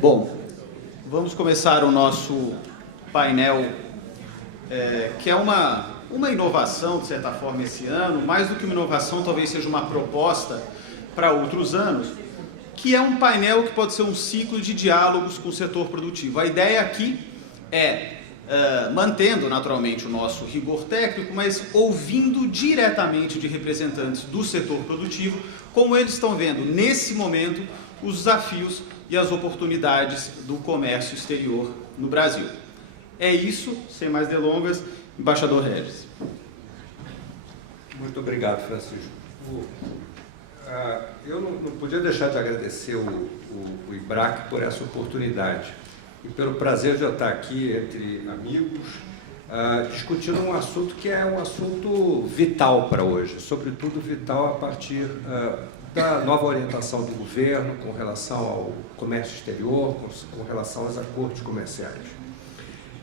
Bom, vamos começar o nosso painel, que é uma inovação, de certa forma, esse ano. Mais do que uma inovação, talvez seja uma proposta para outros anos, que é um painel que pode ser um ciclo de diálogos com o setor produtivo. A ideia aqui é, mantendo naturalmente o nosso rigor técnico, mas ouvindo diretamente de representantes do setor produtivo, como eles estão vendo nesse momento os desafios e as oportunidades do comércio exterior no Brasil. É isso, sem mais delongas, embaixador Regis. Muito obrigado, Francisco. Eu não podia deixar de agradecer o IBRAC por essa oportunidade e pelo prazer de eu estar aqui entre amigos, discutindo um assunto que é um assunto vital para hoje, sobretudo vital a partir da nova orientação do governo com relação ao comércio exterior, com relação aos acordos comerciais.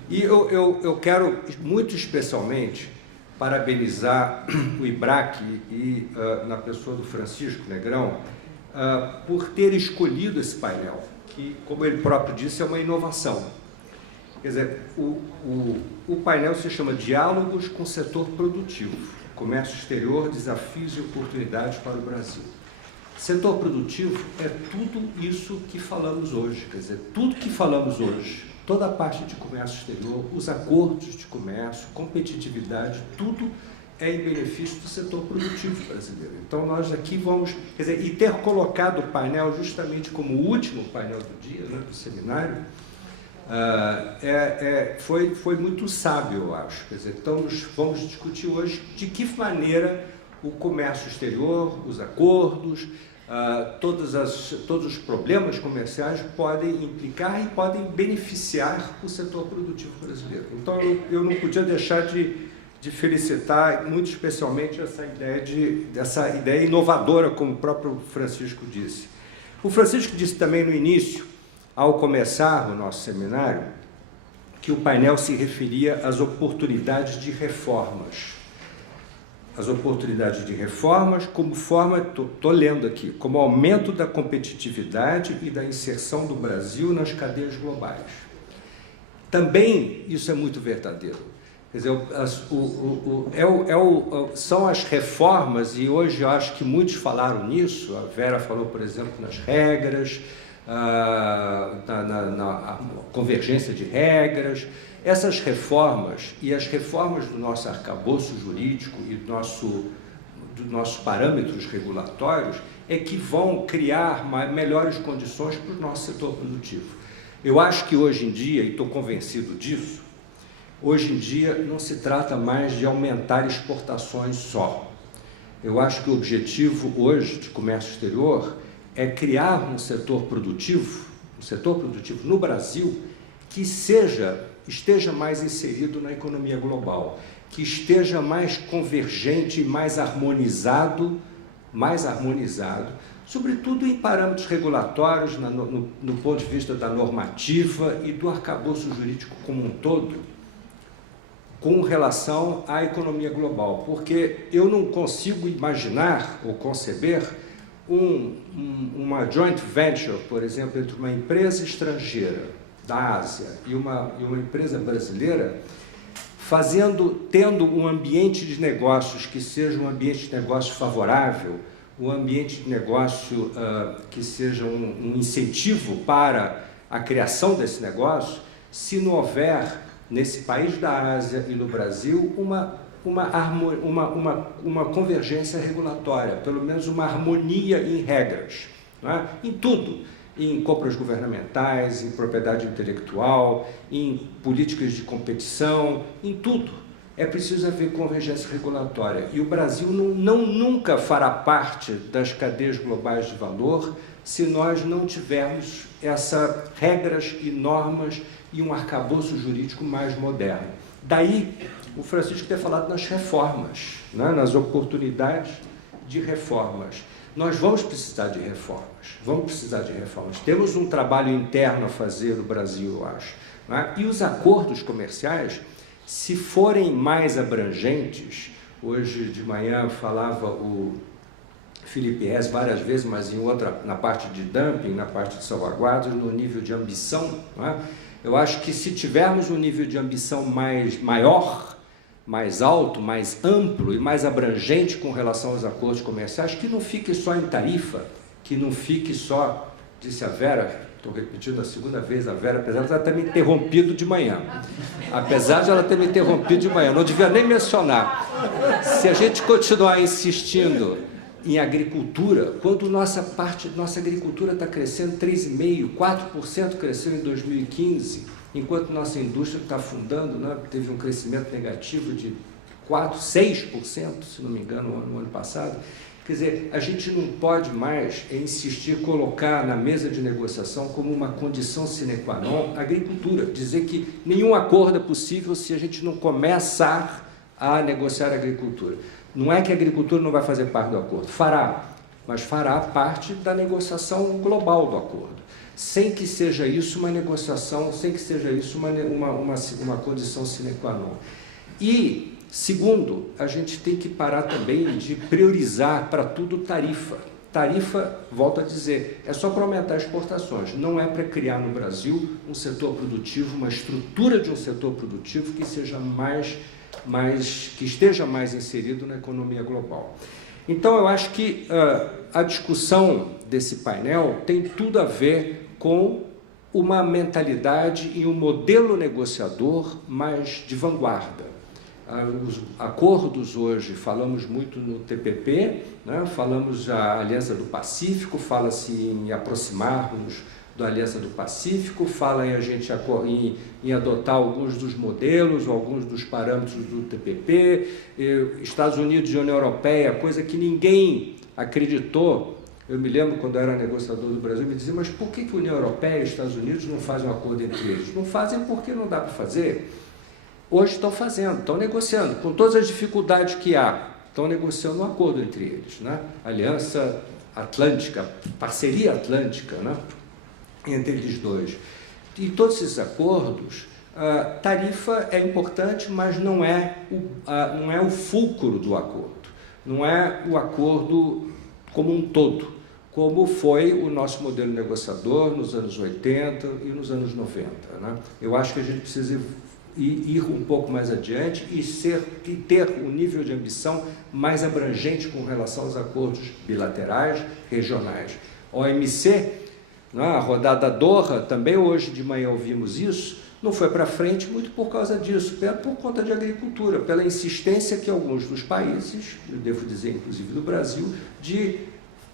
E eu quero, muito especialmente, parabenizar o IBRAC e, na pessoa do Francisco Negrão, por ter escolhido esse painel, que, como ele próprio disse, é uma inovação. Quer dizer, o painel se chama Diálogos com o Setor Produtivo, Comércio Exterior, Desafios e Oportunidades para o Brasil. Setor produtivo é tudo isso que falamos hoje, quer dizer, tudo que falamos hoje, toda a parte de comércio exterior, os acordos de comércio, competitividade, tudo é em benefício do setor produtivo brasileiro. Então, nós aqui vamos, quer dizer, e ter colocado o painel justamente como o último painel do dia, né, do seminário, foi muito sábio, eu acho. Quer dizer, então, nós vamos discutir hoje de que maneira o comércio exterior, os acordos, todos os problemas comerciais podem implicar e podem beneficiar o setor produtivo brasileiro. Então, eu não podia deixar de felicitar, muito especialmente, essa ideia inovadora, como o próprio Francisco disse. O Francisco disse também no início, ao começar o nosso seminário, que o painel se referia às oportunidades de reformas. As oportunidades de reformas como forma, estou lendo aqui, como aumento da competitividade e da inserção do Brasil nas cadeias globais. Também isso é muito verdadeiro. Quer dizer, são as reformas, e hoje eu acho que muitos falaram nisso, a Vera falou, por exemplo, nas regras, na convergência de regras. Essas reformas e as reformas do nosso arcabouço jurídico e dos nossos parâmetros regulatórios é que vão criar melhores condições para o nosso setor produtivo. Eu acho que hoje em dia, e estou convencido disso, hoje em dia não se trata mais de aumentar exportações só. Eu acho que o objetivo hoje de comércio exterior é criar um setor produtivo no Brasil que esteja mais inserido na economia global, que esteja mais convergente e mais harmonizado, sobretudo em parâmetros regulatórios, no ponto de vista da normativa e do arcabouço jurídico como um todo, com relação à economia global, porque eu não consigo imaginar ou conceber uma joint venture, por exemplo, entre uma empresa estrangeira da Ásia e uma empresa brasileira, tendo um ambiente de negócios que seja um ambiente de negócio favorável, um ambiente de negócio que seja um incentivo para a criação desse negócio, se não houver, nesse país da Ásia e no Brasil, uma convergência regulatória, pelo menos uma harmonia em regras, não é? Em tudo. Em compras governamentais, em propriedade intelectual, em políticas de competição, em tudo. É preciso haver convergência regulatória. E o Brasil nunca fará parte das cadeias globais de valor se nós não tivermos essas regras e normas e um arcabouço jurídico mais moderno. Daí, o Francisco ter falado nas reformas, né? Nas oportunidades de reformas. Nós vamos precisar de reformas, Temos um trabalho interno a fazer no Brasil, eu acho. Né? E os acordos comerciais, se forem mais abrangentes, hoje de manhã falava o Felipe Rez várias vezes, mas em outra, na parte de dumping, na parte de salvaguardas, no nível de ambição, não é? Eu acho que se tivermos um nível de ambição maior, mais alto, mais amplo e mais abrangente com relação aos acordos comerciais, que não fique só em tarifa, que não fique só, disse a Vera, estou repetindo a segunda vez a Vera, apesar de ela ter me interrompido de manhã. Apesar de ela ter me interrompido de manhã, não devia nem mencionar. Se a gente continuar insistindo em agricultura, quando nossa agricultura está crescendo 3,5%, 4% cresceu em 2015, enquanto nossa indústria está afundando, né? Teve um crescimento negativo de 6%, se não me engano, no ano passado. Quer dizer, a gente não pode mais insistir, colocar na mesa de negociação como uma condição sine qua non a agricultura, dizer que nenhum acordo é possível se a gente não começar a negociar a agricultura. Não é que a agricultura não vai fazer parte do acordo, fará, mas fará parte da negociação global do acordo, sem que seja isso uma negociação, sem que seja isso uma condição sine qua non. E, segundo, a gente tem que parar também de priorizar para tudo tarifa. Tarifa, volto a dizer, é só para aumentar exportações, não é para criar no Brasil um setor produtivo, uma estrutura de um setor produtivo que seja que esteja mais inserido na economia global. Então, eu acho que a discussão desse painel tem tudo a ver com uma mentalidade e um modelo negociador mais de vanguarda. Os acordos hoje, falamos muito no TPP, né? Falamos da Aliança do Pacífico, fala-se em aproximarmos da Aliança do Pacífico, fala em a gente em adotar alguns dos modelos, alguns dos parâmetros do TPP, Estados Unidos e União Europeia, coisa que ninguém acreditou. Eu me lembro, quando eu era negociador do Brasil, me dizia, mas por que a União Europeia e os Estados Unidos não fazem um acordo entre eles? Não fazem porque não dá para fazer. Hoje estão fazendo, estão negociando, com todas as dificuldades que há, estão negociando um acordo entre eles, né? Aliança Atlântica, parceria atlântica, né? Entre eles dois. E todos esses acordos, tarifa é importante, mas não é o fulcro do acordo, não é o acordo como um todo, como foi o nosso modelo negociador nos anos 80 e nos anos 90. Né? Eu acho que a gente precisa ir um pouco mais adiante e ter um nível de ambição mais abrangente com relação aos acordos bilaterais, regionais. OMC, a rodada Doha, também hoje de manhã ouvimos isso, não foi para frente muito por causa disso, por conta de agricultura, pela insistência que alguns dos países, eu devo dizer inclusive do Brasil, de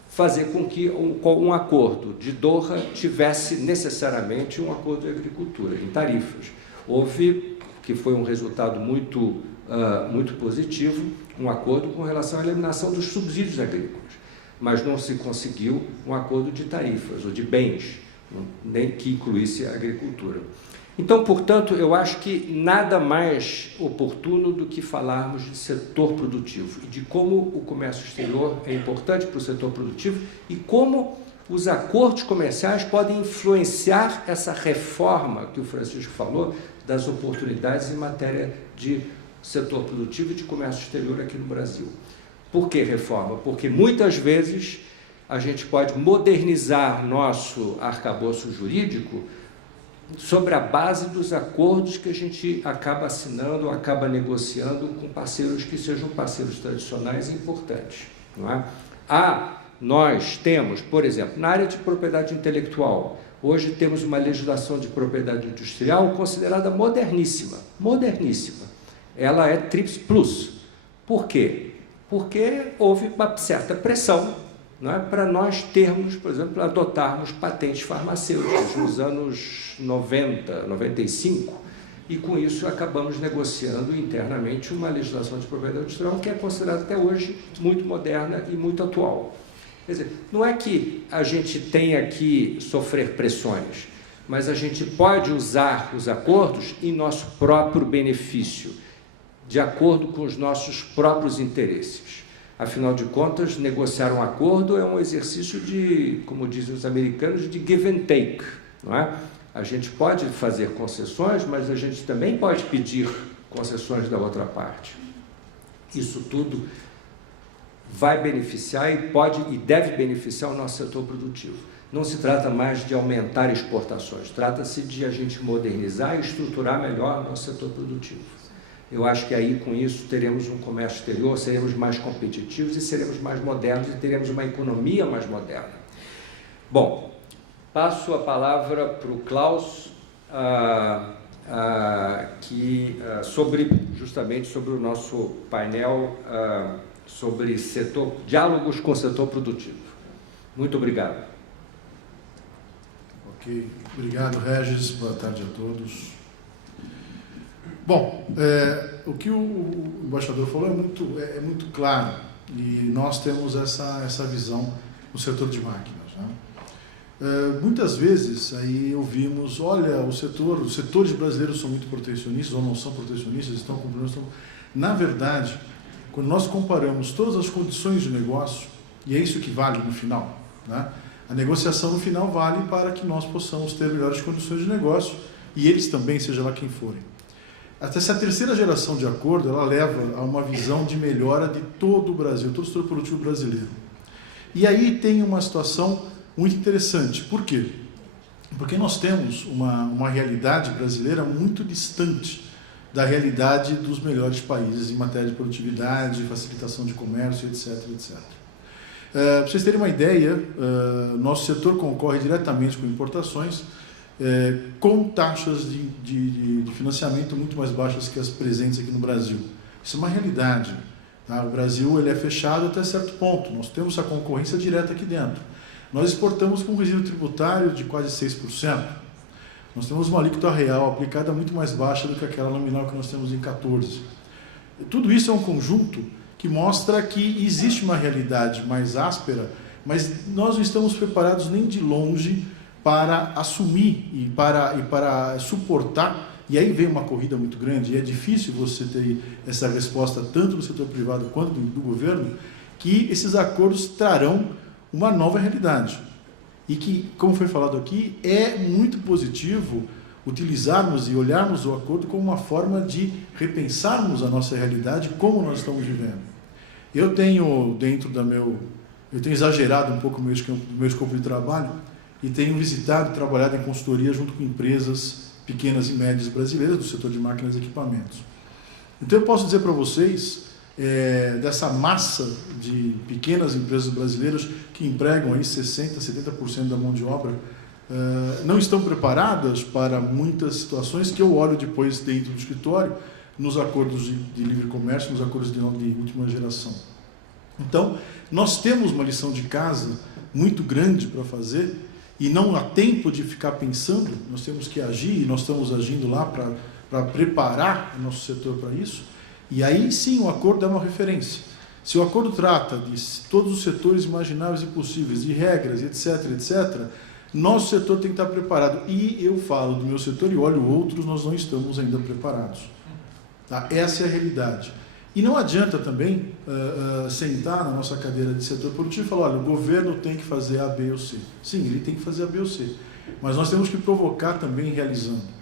fazer com que um acordo de Doha tivesse necessariamente um acordo de agricultura, em tarifas. Houve, que foi um resultado muito positivo, um acordo com relação à eliminação dos subsídios agrícolas, mas não se conseguiu um acordo de tarifas ou de bens, nem que incluísse a agricultura. Então, portanto, eu acho que nada mais oportuno do que falarmos de setor produtivo e de como o comércio exterior é importante para o setor produtivo e como os acordos comerciais podem influenciar essa reforma que o Francisco falou das oportunidades em matéria de setor produtivo e de comércio exterior aqui no Brasil. Por que reforma? Porque muitas vezes a gente pode modernizar nosso arcabouço jurídico sobre a base dos acordos que a gente acaba assinando, acaba negociando com parceiros que sejam parceiros tradicionais e importantes. Não é? Nós temos, por exemplo, na área de propriedade intelectual, hoje temos uma legislação de propriedade industrial considerada moderníssima. Moderníssima. Ela é TRIPS Plus. Por quê? Porque houve uma certa pressão, não é, para nós termos, por exemplo, adotarmos patentes farmacêuticas nos anos 90, 95, e com isso acabamos negociando internamente uma legislação de propriedade industrial que é considerada até hoje muito moderna e muito atual. Quer dizer, não é que a gente tenha que sofrer pressões, mas a gente pode usar os acordos em nosso próprio benefício, de acordo com os nossos próprios interesses. Afinal de contas, negociar um acordo é um exercício de, como dizem os americanos, de give and take, não é? A gente pode fazer concessões, mas a gente também pode pedir concessões da outra parte. Isso tudo vai beneficiar e pode e deve beneficiar o nosso setor produtivo. Não se trata mais de aumentar exportações, trata-se de a gente modernizar e estruturar melhor o nosso setor produtivo. Eu acho que aí, com isso, teremos um comércio exterior, seremos mais competitivos e seremos mais modernos e teremos uma economia mais moderna. Bom, passo a palavra para o Klaus, justamente sobre o nosso painel sobre diálogos com o setor produtivo. Muito obrigado. Ok, obrigado, Regis, boa tarde a todos. Bom, o que o embaixador falou é muito claro, e nós temos essa visão no setor de máquinas, né? Muitas vezes aí ouvimos, olha, os setores brasileiros são muito protecionistas, ou não são protecionistas, estão com problemas. Na verdade, quando nós comparamos todas as condições de negócio, e é isso que vale no final, né? A negociação no final vale para que nós possamos ter melhores condições de negócio, e eles também, seja lá quem forem. Até essa terceira geração de acordo, ela leva a uma visão de melhora de todo o Brasil, todo o setor produtivo brasileiro. E aí tem uma situação muito interessante. Por quê? Porque nós temos uma realidade brasileira muito distante da realidade dos melhores países em matéria de produtividade, facilitação de comércio, etc, etc. Para vocês terem uma ideia, nosso setor concorre diretamente com importações, com taxas de financiamento muito mais baixas que as presentes aqui no Brasil. Isso é uma realidade. Tá? O Brasil ele é fechado até certo ponto, nós temos a concorrência direta aqui dentro. Nós exportamos com um resíduo tributário de quase 6%. Nós temos uma alíquota real aplicada muito mais baixa do que aquela nominal que nós temos em 14%. Tudo isso é um conjunto que mostra que existe uma realidade mais áspera, mas nós não estamos preparados nem de longe para assumir e para suportar, e aí vem uma corrida muito grande, e é difícil você ter essa resposta tanto do setor privado quanto do governo, que esses acordos trarão uma nova realidade. E que, como foi falado aqui, é muito positivo utilizarmos e olharmos o acordo como uma forma de repensarmos a nossa realidade, como nós estamos vivendo. Eu tenho, eu tenho exagerado um pouco o meu escopo de trabalho e tenho visitado e trabalhado em consultoria junto com empresas pequenas e médias brasileiras do setor de máquinas e equipamentos. Então eu posso dizer para vocês, dessa massa de pequenas empresas brasileiras que empregam aí 60%, 70% da mão de obra, não estão preparadas para muitas situações que eu olho depois dentro do escritório, nos acordos de livre comércio, nos acordos de última geração. Então, nós temos uma lição de casa muito grande para fazer, e não há tempo de ficar pensando, nós temos que agir, e nós estamos agindo lá para preparar o nosso setor para isso, e aí sim o acordo é uma referência. Se o acordo trata de todos os setores imagináveis e possíveis, de regras, etc, etc, nosso setor tem que estar preparado. E eu falo do meu setor e olho outros, nós não estamos ainda preparados. Tá? Essa é a realidade. E não adianta também sentar na nossa cadeira de setor produtivo e falar, olha, o governo tem que fazer A, B ou C. Sim, ele tem que fazer A, B ou C. Mas nós temos que provocar também realizando.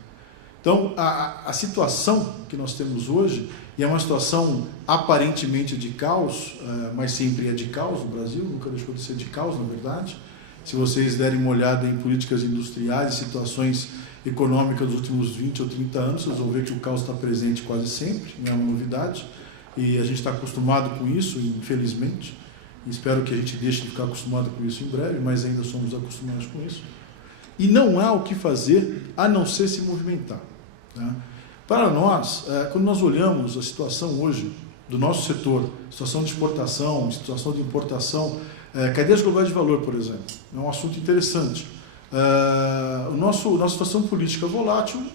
Então, a situação que nós temos hoje, e é uma situação aparentemente de caos, mas sempre é de caos no Brasil, nunca deixou de ser de caos, na verdade. Se vocês derem uma olhada em políticas industriais e situações econômicas dos últimos 20 ou 30 anos, vocês vão ver que o caos está presente quase sempre, não é uma novidade, e a gente está acostumado com isso, infelizmente, e espero que a gente deixe de ficar acostumado com isso em breve, mas ainda somos acostumados com isso. E não há o que fazer a não ser se movimentar. Né? Para nós, quando nós olhamos a situação hoje do nosso setor, situação de exportação, situação de importação, cadeias globais de valor, por exemplo, é um assunto interessante. Nossa situação política volátil,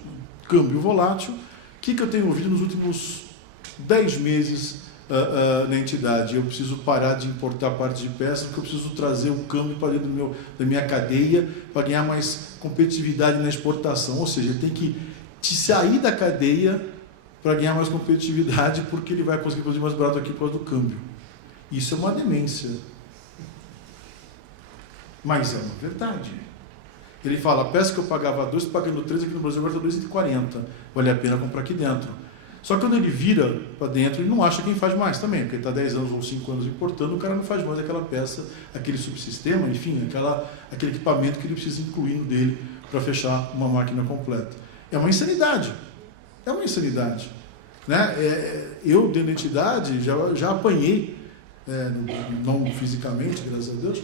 câmbio volátil, o que eu tenho ouvido nos últimos 10 meses na entidade? Eu preciso parar de importar partes de peças, porque eu preciso trazer o câmbio para dentro da minha cadeia para ganhar mais competitividade na exportação. Ou seja, ele tem que sair da cadeia para ganhar mais competitividade, porque ele vai conseguir produzir mais barato aqui por causa do câmbio. Isso é uma demência. Mas é uma verdade. Ele fala, a peça que eu pagava 2, estou pagando 3 aqui no Brasil, agora está 2,40. Vale a pena comprar aqui dentro. Só que quando ele vira para dentro, ele não acha quem faz mais também, porque ele está 10 anos ou 5 anos importando, o cara não faz mais aquela peça, aquele subsistema, enfim, aquele equipamento que ele precisa incluir no dele para fechar uma máquina completa. É uma insanidade. É uma insanidade. Né? Eu, dentro da entidade, já apanhei, não fisicamente, graças a Deus,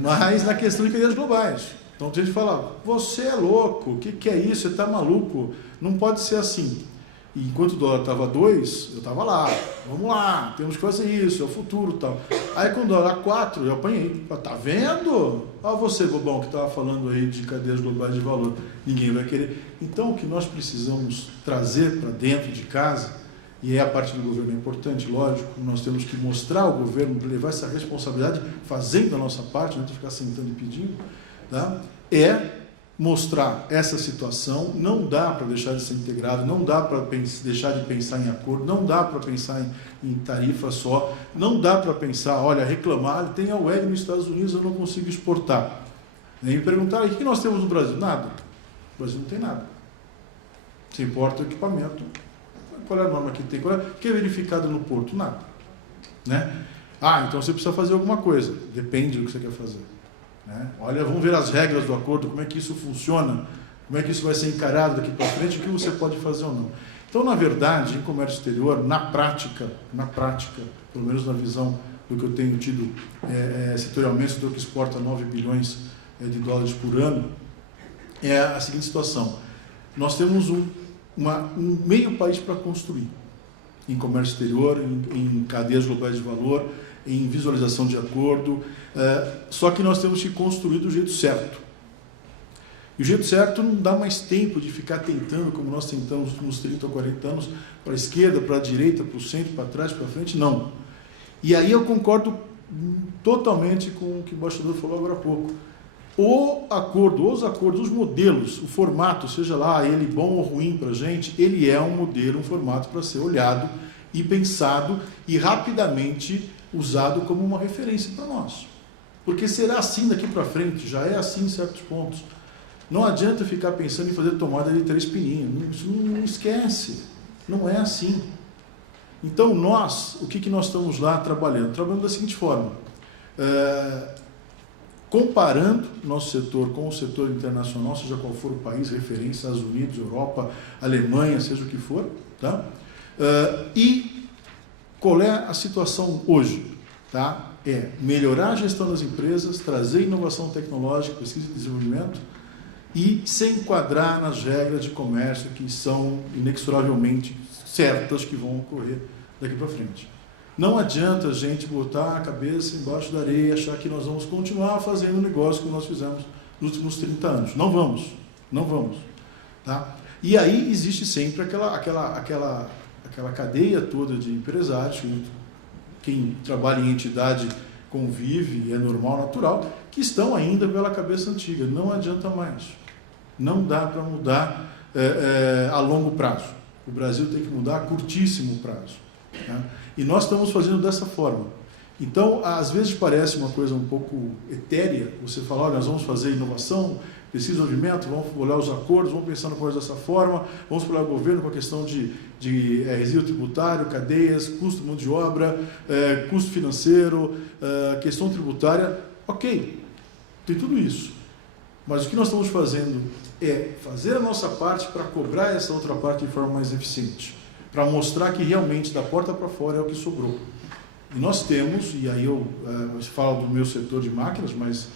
mas na questão de cadeias globais. Então, tem gente que fala, você é louco, o que é isso? Você está maluco? Não pode ser assim. E enquanto o dólar estava 2, eu estava lá, vamos lá, temos que fazer isso, é o futuro e tal. Aí quando o dólar 4, eu apanhei. Tá vendo? Olha você, bobão, que estava falando aí de cadeias globais de valor. Ninguém vai querer. Então, o que nós precisamos trazer para dentro de casa, e a parte do governo é importante, lógico, nós temos que mostrar ao governo, levar essa responsabilidade, fazendo a nossa parte, não é de ficar sentando e pedindo, tá? Mostrar essa situação. Não dá para deixar de ser integrado, não dá para deixar de pensar em acordo, não dá para pensar em tarifa só, não dá para pensar, olha, reclamar, tem a UEG nos Estados Unidos, eu não consigo exportar. E me perguntaram, o que nós temos no Brasil? Nada. O Brasil não tem nada. Você importa o equipamento. Qual é a norma que tem? Que é verificada no porto? Nada. Né? Então você precisa fazer alguma coisa. Depende do que você quer fazer. Né? Olha, vamos ver as regras do acordo, como é que isso funciona, como é que isso vai ser encarado daqui para frente, o que você pode fazer ou não. Então, na verdade, em comércio exterior, na prática, pelo menos na visão do que eu tenho tido setorialmente, setor que exporta 9 bilhões de dólares por ano, é a seguinte situação. Nós temos um meio país para construir, em comércio exterior, em cadeias globais de valor, em visualização de acordo, só que nós temos que construir do jeito certo. E o jeito certo não dá mais tempo de ficar tentando, como nós tentamos nos 30 ou 40 anos, para a esquerda, para a direita, para o centro, para trás, para frente, não. E aí eu concordo totalmente com o que o embaixador falou agora há pouco. O acordo, os acordos, os modelos, o formato, seja lá ele bom ou ruim para a gente, ele é um modelo, um formato para ser olhado e pensado e rapidamente usado como uma referência para nós. Porque será assim daqui para frente, já é assim em certos pontos. Não adianta ficar pensando em fazer tomada de 3 pininhos, não esquece, não é assim. Então o que nós estamos lá trabalhando? Trabalhando da seguinte forma, comparando nosso setor com o setor internacional, seja qual for o país, referência, Estados Unidos, Europa, Alemanha, seja o que for, tá? E qual é a situação hoje? Tá? É melhorar a gestão das empresas, trazer inovação tecnológica, pesquisa e desenvolvimento e se enquadrar nas regras de comércio que são inexoravelmente certas que vão ocorrer daqui para frente. Não adianta a gente botar a cabeça embaixo da areia e achar que nós vamos continuar fazendo o negócio que nós fizemos nos últimos 30 anos. Não vamos. Tá? E aí existe sempre aquela cadeia toda de empresários, quem trabalha em entidade convive, é normal, natural, que estão ainda pela cabeça antiga. Não adianta mais. Não dá para mudar a longo prazo. O Brasil tem que mudar a curtíssimo prazo. Tá? E nós estamos fazendo dessa forma. Então, às vezes parece uma coisa um pouco etérea, você fala, olha, nós vamos fazer inovação, pesquisa e desenvolvimento, vamos olhar os acordos, vamos pensar na coisa dessa forma, vamos olhar o governo com a questão de resíduo tributário, cadeias, custo de mão de obra, custo financeiro, questão tributária. Ok, tem tudo isso. Mas o que nós estamos fazendo é fazer a nossa parte para cobrar essa outra parte de forma mais eficiente, para mostrar que realmente da porta para fora é o que sobrou. E nós temos, e aí você fala do meu setor de máquinas, mas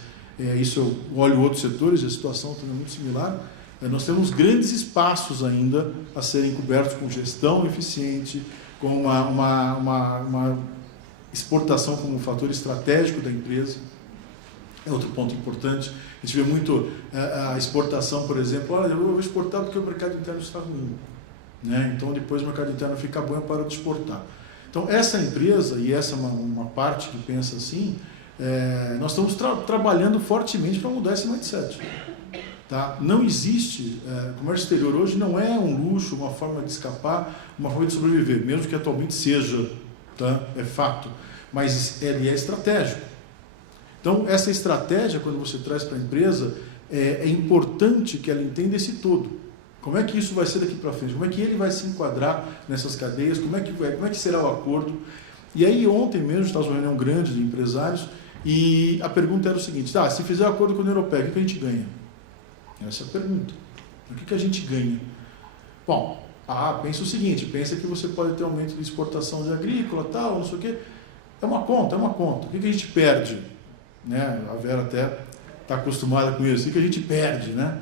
isso eu olho outros setores, a situação também é muito similar. Nós temos grandes espaços ainda a serem cobertos com gestão eficiente, com uma exportação como um fator estratégico da empresa. É outro ponto importante. A gente vê muito a exportação, por exemplo, olha, eu vou exportar porque o mercado interno está ruim. Né? Então, depois o mercado interno fica bom, eu paro de exportar. Então, essa empresa, e essa é uma parte que pensa assim, nós estamos trabalhando fortemente para mudar esse mindset. Tá? Não existe, comércio exterior hoje não é um luxo, uma forma de escapar, uma forma de sobreviver, mesmo que atualmente seja, tá? É fato, mas ele é estratégico. Então, essa estratégia, quando você traz para a empresa, é importante que ela entenda esse todo. Como é que isso vai ser daqui para frente? Como é que ele vai se enquadrar nessas cadeias? Como é que será o acordo? E aí ontem mesmo estava uma reunião grande de empresários e a pergunta era o seguinte: se fizer acordo com a União Europeia, o que a gente ganha? Essa é a pergunta. O que a gente ganha? Bom, pensa o seguinte, pensa que você pode ter aumento de exportação de agrícola, tal, não sei o quê. É uma conta. O que a gente perde? Né? A Vera até está acostumada com isso. O que a gente perde, né?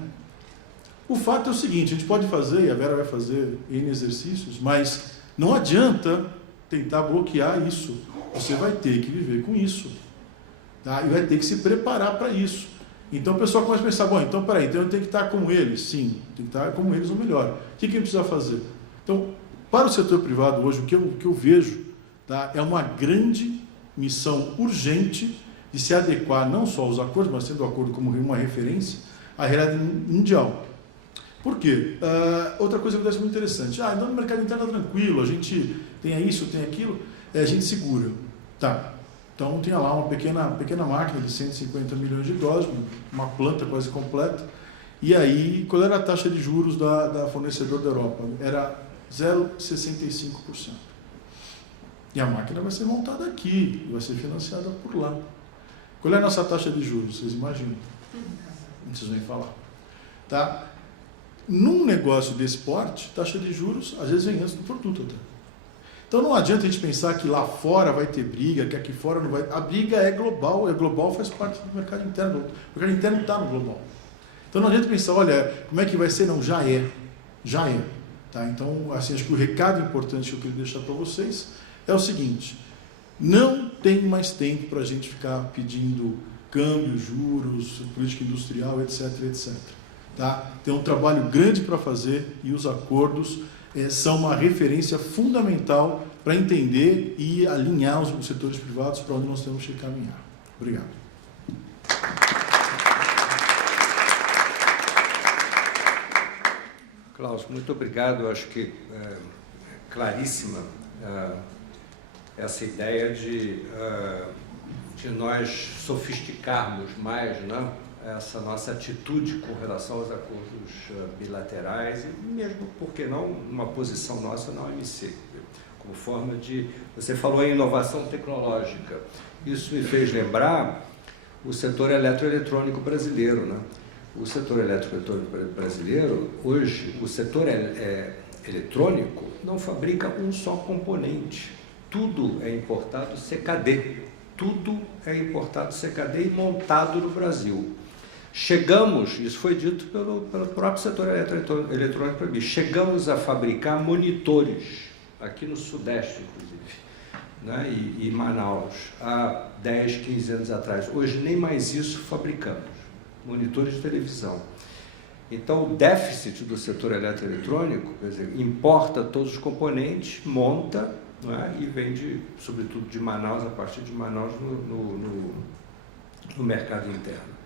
O fato é o seguinte, a gente pode fazer, e a Vera vai fazer N exercícios, mas não adianta tentar bloquear isso. Você vai ter que viver com isso. Tá? E vai ter que se preparar para isso. Então o pessoal começa a pensar, bom, então peraí, então eu tenho que estar como eles? Sim, tem que estar como eles ou melhor. O que a gente precisa fazer? Então, para o setor privado hoje, o que eu vejo, tá, é uma grande missão urgente de se adequar não só aos acordos, mas sendo o acordo como uma referência, à realidade mundial. Por quê? Outra coisa que acontece muito interessante. Então no mercado interno está tranquilo, a gente tem isso, tem aquilo, a gente segura. Tá. Então tinha lá uma pequena máquina de 150 milhões de dólares, uma planta quase completa. E aí, qual era a taxa de juros da fornecedora da Europa? Era 0,65%. E a máquina vai ser montada aqui, vai ser financiada por lá. Qual é a nossa taxa de juros? Vocês imaginam? Não preciso nem falar. Tá? Num negócio desse porte, taxa de juros às vezes vem antes do produto até. Então não adianta a gente pensar que lá fora vai ter briga, que aqui fora não vai. A briga é global faz parte do mercado interno. O mercado interno está no global. Então não adianta pensar, olha, como é que vai ser? Não, já é. Tá? Então, assim, acho que o recado importante que eu queria deixar para vocês é o seguinte: não tem mais tempo para a gente ficar pedindo câmbio, juros, política industrial, etc, etc. Tá? Tem um trabalho grande para fazer e os acordos são uma referência fundamental para entender e alinhar os setores privados para onde nós temos que caminhar. Obrigado. Klaus, muito obrigado. Eu acho que é claríssima essa ideia de nós sofisticarmos mais, né, essa nossa atitude com relação aos acordos bilaterais e mesmo, por que não, uma posição nossa na OMC, como forma de... Você falou em inovação tecnológica. Isso me fez lembrar o setor eletroeletrônico brasileiro, né? O setor eletroeletrônico brasileiro, hoje, o setor eletrônico não fabrica um só componente. Tudo é importado CKD. Tudo é importado CKD e montado no Brasil. Chegamos, isso foi dito pelo próprio setor eletrônico para mim, chegamos a fabricar monitores, aqui no Sudeste, inclusive, né, e Manaus, há 10, 15 anos atrás. Hoje nem mais isso fabricamos, monitores de televisão. Então, o déficit do setor eletroeletrônico, quer dizer, importa todos os componentes, monta, não é, e vende, sobretudo de Manaus, a partir de Manaus, no mercado interno.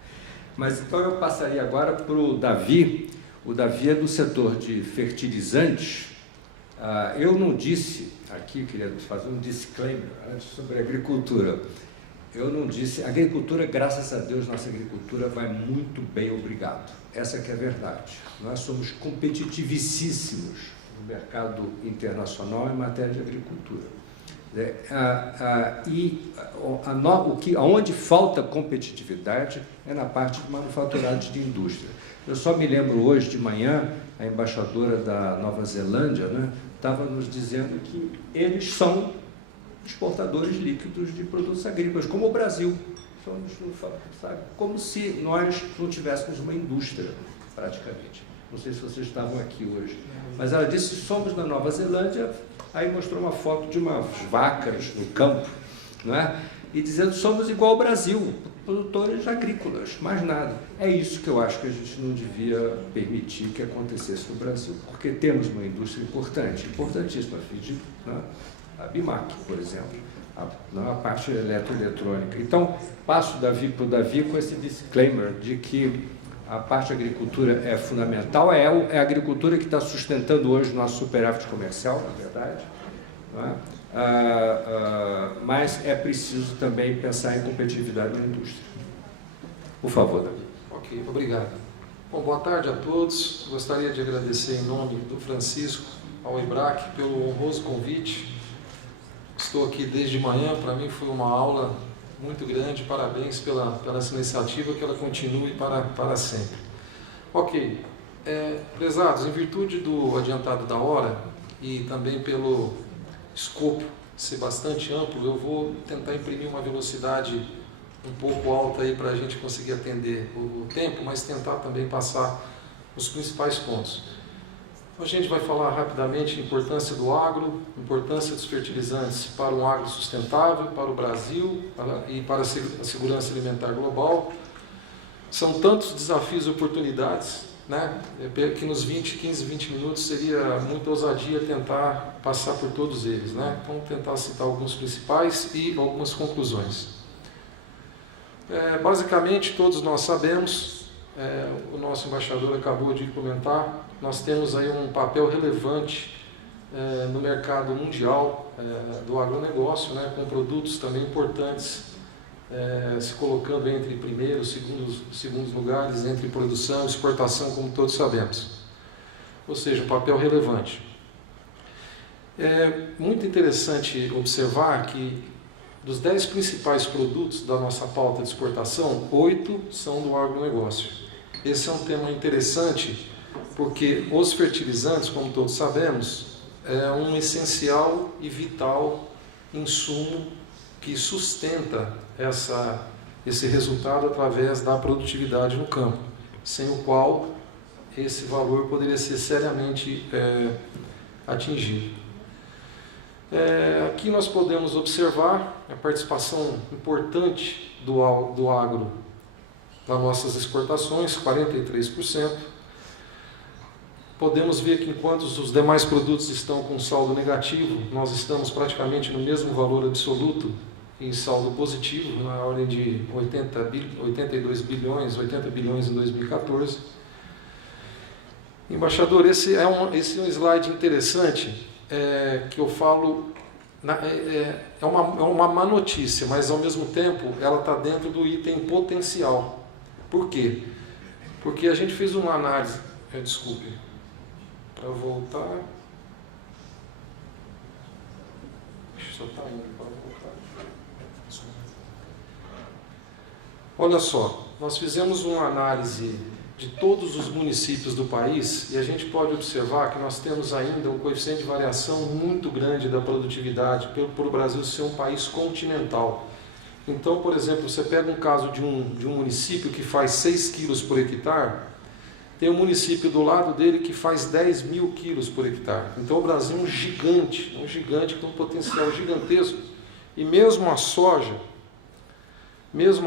Mas então eu passaria agora para o Davi. O Davi é do setor de fertilizantes. Eu não disse, aqui queria fazer um disclaimer antes sobre a agricultura. Eu não disse, agricultura, graças a Deus, nossa agricultura vai muito bem, obrigado. Essa que é a verdade. Nós somos competitivíssimos no mercado internacional em matéria de agricultura. Onde falta competitividade é na parte de manufaturados de indústria. Eu só me lembro hoje de manhã, a embaixadora da Nova Zelândia, né, estava nos dizendo que eles são exportadores líquidos de produtos agrícolas, como o Brasil. Sabe? Como se nós não tivéssemos uma indústria, praticamente. Não sei se vocês estavam aqui hoje. Mas ela disse, somos na Nova Zelândia, aí mostrou uma foto de umas vacas no campo, não é? E dizendo, somos igual ao Brasil, produtores agrícolas, mais nada. É isso que eu acho que a gente não devia permitir que acontecesse no Brasil, porque temos uma indústria importante, importantíssima, né? A BIMAC, por exemplo, a parte eletroeletrônica. Então, passo para o Davi com esse disclaimer de que a parte da agricultura é fundamental, é a agricultura que está sustentando hoje o nosso superávit comercial, na verdade, não é? Mas é preciso também pensar em competitividade na indústria. Por favor, Davi. Ok, obrigado. Bom, boa tarde a todos. Gostaria de agradecer em nome do Francisco ao IBRAC pelo honroso convite. Estou aqui desde manhã, para mim foi uma aula muito grande, parabéns pela essa iniciativa, que ela continue para sempre. Ok, prezados, em virtude do adiantado da hora e também pelo escopo ser bastante amplo, eu vou tentar imprimir uma velocidade um pouco alta aí para a gente conseguir atender o tempo, mas tentar também passar os principais pontos. Então, a gente vai falar rapidamente a importância do agro, importância dos fertilizantes para um agro sustentável, para o Brasil e para a segurança alimentar global. São tantos desafios e oportunidades, né, que nos 15, 20 minutos seria muita ousadia tentar passar por todos eles, né? Então, vamos tentar citar alguns principais e algumas conclusões. Basicamente, todos nós sabemos, o nosso embaixador acabou de comentar, nós temos aí um papel relevante no mercado mundial do agronegócio, né, com produtos também importantes, se colocando entre primeiros, segundos lugares, entre produção e exportação, como todos sabemos. Ou seja, um papel relevante. É muito interessante observar que dos 10 principais produtos da nossa pauta de exportação, 8 são do agronegócio. Esse é um tema interessante porque os fertilizantes, como todos sabemos, é um essencial e vital insumo que sustenta esse resultado através da produtividade no campo, sem o qual esse valor poderia ser seriamente atingido. Aqui nós podemos observar a participação importante do agro nas nossas exportações, 43%. Podemos ver que enquanto os demais produtos estão com saldo negativo, nós estamos praticamente no mesmo valor absoluto em saldo positivo, na ordem de 82 bilhões, 80 bilhões em 2014. Embaixador, esse é um slide interessante, que eu falo, é uma má notícia, mas ao mesmo tempo ela está dentro do item potencial. Por quê? Porque a gente fez uma análise, desculpe, para voltar, só está indo para voltar. Olha só, nós fizemos uma análise de todos os municípios do país e a gente pode observar que nós temos ainda um coeficiente de variação muito grande da produtividade por o Brasil ser um país continental. Então, por exemplo, você pega um caso de um município que faz 6 quilos por hectare, tem um município do lado dele que faz 10 mil quilos por hectare. Então, o Brasil é um gigante com um potencial gigantesco. E mesmo a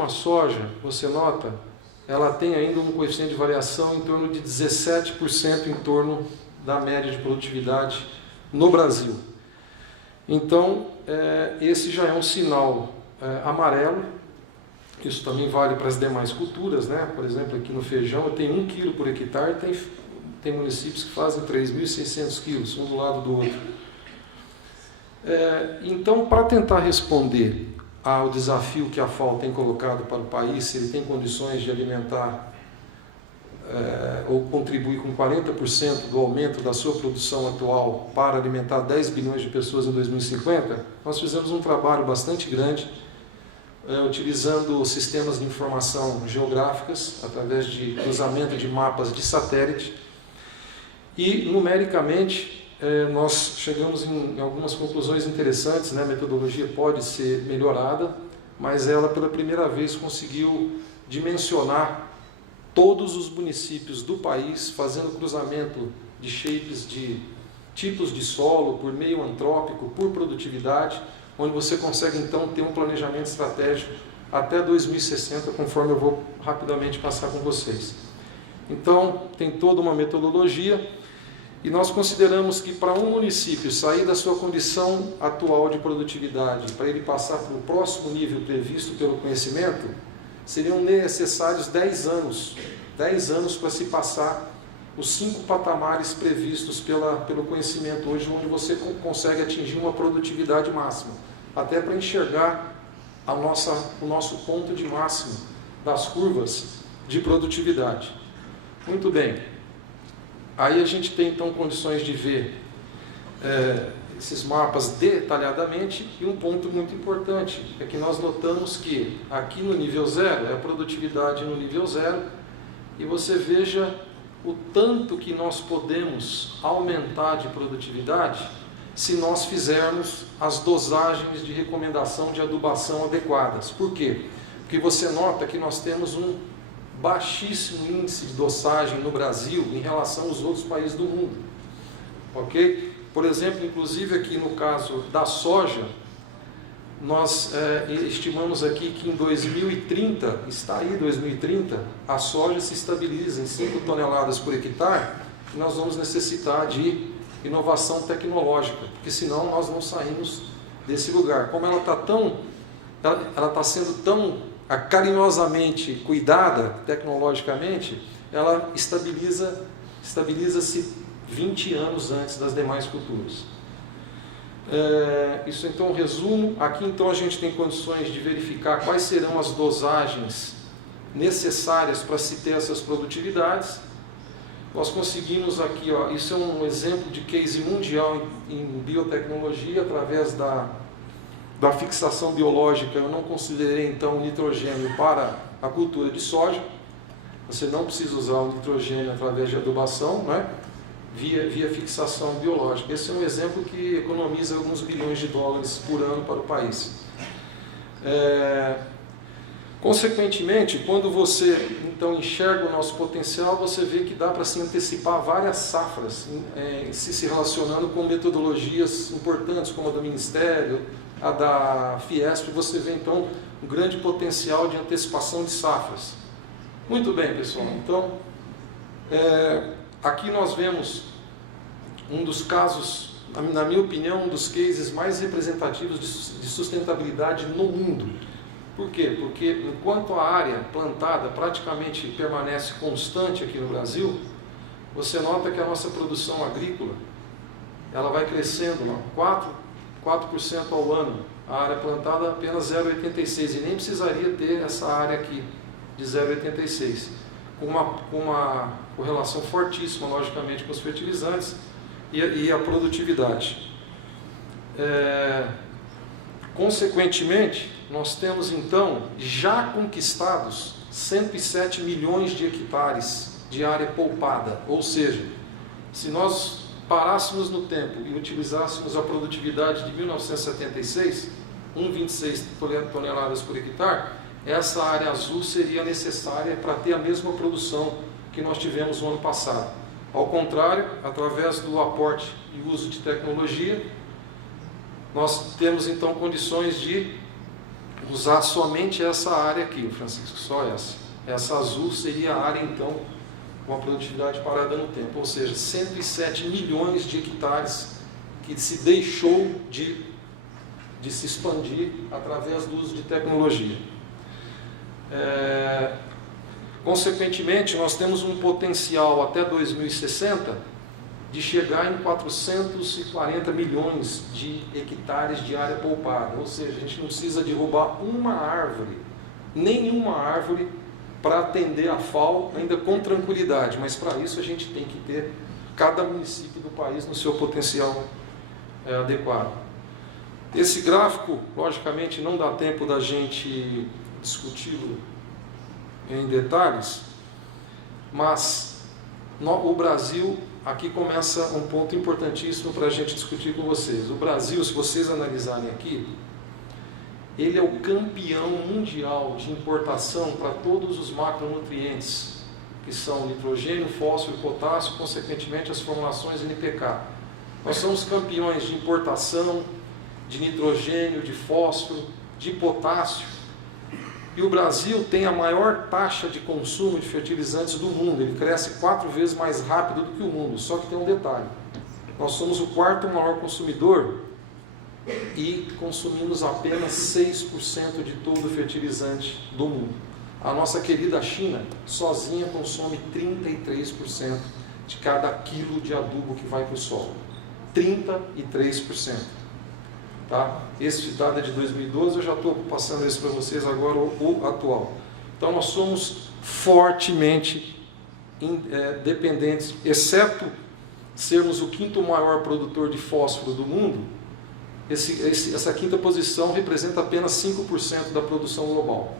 soja, você nota, ela tem ainda um coeficiente de variação em torno de 17% em torno da média de produtividade no Brasil. Então, esse já é um sinal amarelo. Isso também vale para as demais culturas, né? Por exemplo, aqui no feijão eu tenho 1 quilo por hectare, tem municípios que fazem 3.600 quilos, um do lado do outro. Então, para tentar responder ao desafio que a FAO tem colocado para o país, se ele tem condições de alimentar ou contribuir com 40% do aumento da sua produção atual para alimentar 10 bilhões de pessoas em 2050, nós fizemos um trabalho bastante grande, utilizando sistemas de informação geográficas, através de cruzamento de mapas de satélite, e numericamente nós chegamos em algumas conclusões interessantes, né? A metodologia pode ser melhorada, mas ela pela primeira vez conseguiu dimensionar todos os municípios do país, fazendo cruzamento de shapes, de tipos de solo, por meio antrópico, por produtividade, onde você consegue então ter um planejamento estratégico até 2060, conforme eu vou rapidamente passar com vocês. Então, tem toda uma metodologia, e nós consideramos que para um município sair da sua condição atual de produtividade, para ele passar para o próximo nível previsto pelo conhecimento, seriam necessários 10 anos para se passar os 5 patamares previstos pelo conhecimento hoje, onde você consegue atingir uma produtividade máxima, até para enxergar o nosso ponto de máximo das curvas de produtividade. Muito bem. Aí a gente tem então condições de ver esses mapas detalhadamente, e um ponto muito importante é que nós notamos que aqui no nível 0 é a produtividade no nível 0, e você veja o tanto que nós podemos aumentar de produtividade se nós fizermos as dosagens de recomendação de adubação adequadas. Por quê? Porque você nota que nós temos um baixíssimo índice de dosagem no Brasil em relação aos outros países do mundo. Ok? Por exemplo, inclusive aqui no caso da soja, nós estimamos aqui que em 2030, está aí 2030, a soja se estabiliza em 5 toneladas por hectare, e nós vamos necessitar de inovação tecnológica, porque senão nós não saímos desse lugar. Como ela está sendo tão carinhosamente cuidada tecnologicamente, ela estabiliza-se 20 anos antes das demais culturas. Isso então resumo. Aqui então a gente tem condições de verificar quais serão as dosagens necessárias para se ter essas produtividades. Nós conseguimos aqui, ó, isso é um exemplo de case mundial em biotecnologia, através da fixação biológica. Eu não considerei então o nitrogênio para a cultura de soja. Você não precisa usar o nitrogênio através de adubação, né? via fixação biológica. Esse é um exemplo que economiza alguns bilhões de dólares por ano para o país. Consequentemente, quando você então enxerga o nosso potencial, você vê que dá para se antecipar várias safras, se relacionando com metodologias importantes, como a do Ministério, a da Fiesp. Você vê então um grande potencial de antecipação de safras. Muito bem, pessoal. Então, aqui nós vemos um dos casos, na minha opinião, um dos cases mais representativos de sustentabilidade no mundo. Por quê? Porque enquanto a área plantada praticamente permanece constante aqui no Brasil, você nota que a nossa produção agrícola ela vai crescendo 4% ao ano. A área plantada apenas 0,86, e nem precisaria ter essa área aqui de 0,86, com uma correlação fortíssima, logicamente, com os fertilizantes e a produtividade. Consequentemente, nós temos então já conquistados 107 milhões de hectares de área poupada, ou seja, se nós parássemos no tempo e utilizássemos a produtividade de 1976, 1,26 toneladas por hectare, essa área azul seria necessária para ter a mesma produção que nós tivemos no ano passado. Ao contrário, através do aporte e uso de tecnologia, nós temos então condições de usar somente essa área aqui, Francisco, só essa. Essa azul seria a área então com a produtividade parada no tempo, ou seja, 107 milhões de hectares que se deixou de se expandir através do uso de tecnologia. Consequentemente, nós temos um potencial até 2060 de chegar em 440 milhões de hectares de área poupada, ou seja, a gente não precisa derrubar uma árvore, nenhuma árvore, para atender a FAO ainda com tranquilidade, mas para isso a gente tem que ter cada município do país no seu potencial adequado. Esse gráfico, logicamente, não dá tempo da gente discuti-lo em detalhes, mas o Brasil, aqui começa um ponto importantíssimo para a gente discutir com vocês. O Brasil, se vocês analisarem aqui, ele é o campeão mundial de importação para todos os macronutrientes, que são nitrogênio, fósforo e potássio, consequentemente as formulações NPK. Nós somos campeões de importação de nitrogênio, de fósforo, de potássio, e o Brasil tem a maior taxa de consumo de fertilizantes do mundo. Ele cresce 4 vezes mais rápido do que o mundo, só que tem um detalhe: nós somos o 4º maior consumidor e consumimos apenas 6% de todo o fertilizante do mundo. A nossa querida China, sozinha, consome 33% de cada quilo de adubo que vai para o solo. 33%. Tá? Esse dado é de 2012, eu já estou passando isso para vocês agora, o atual. Então nós somos fortemente dependentes, exceto sermos o 5º maior produtor de fósforo do mundo, essa 5ª posição representa apenas 5% da produção global.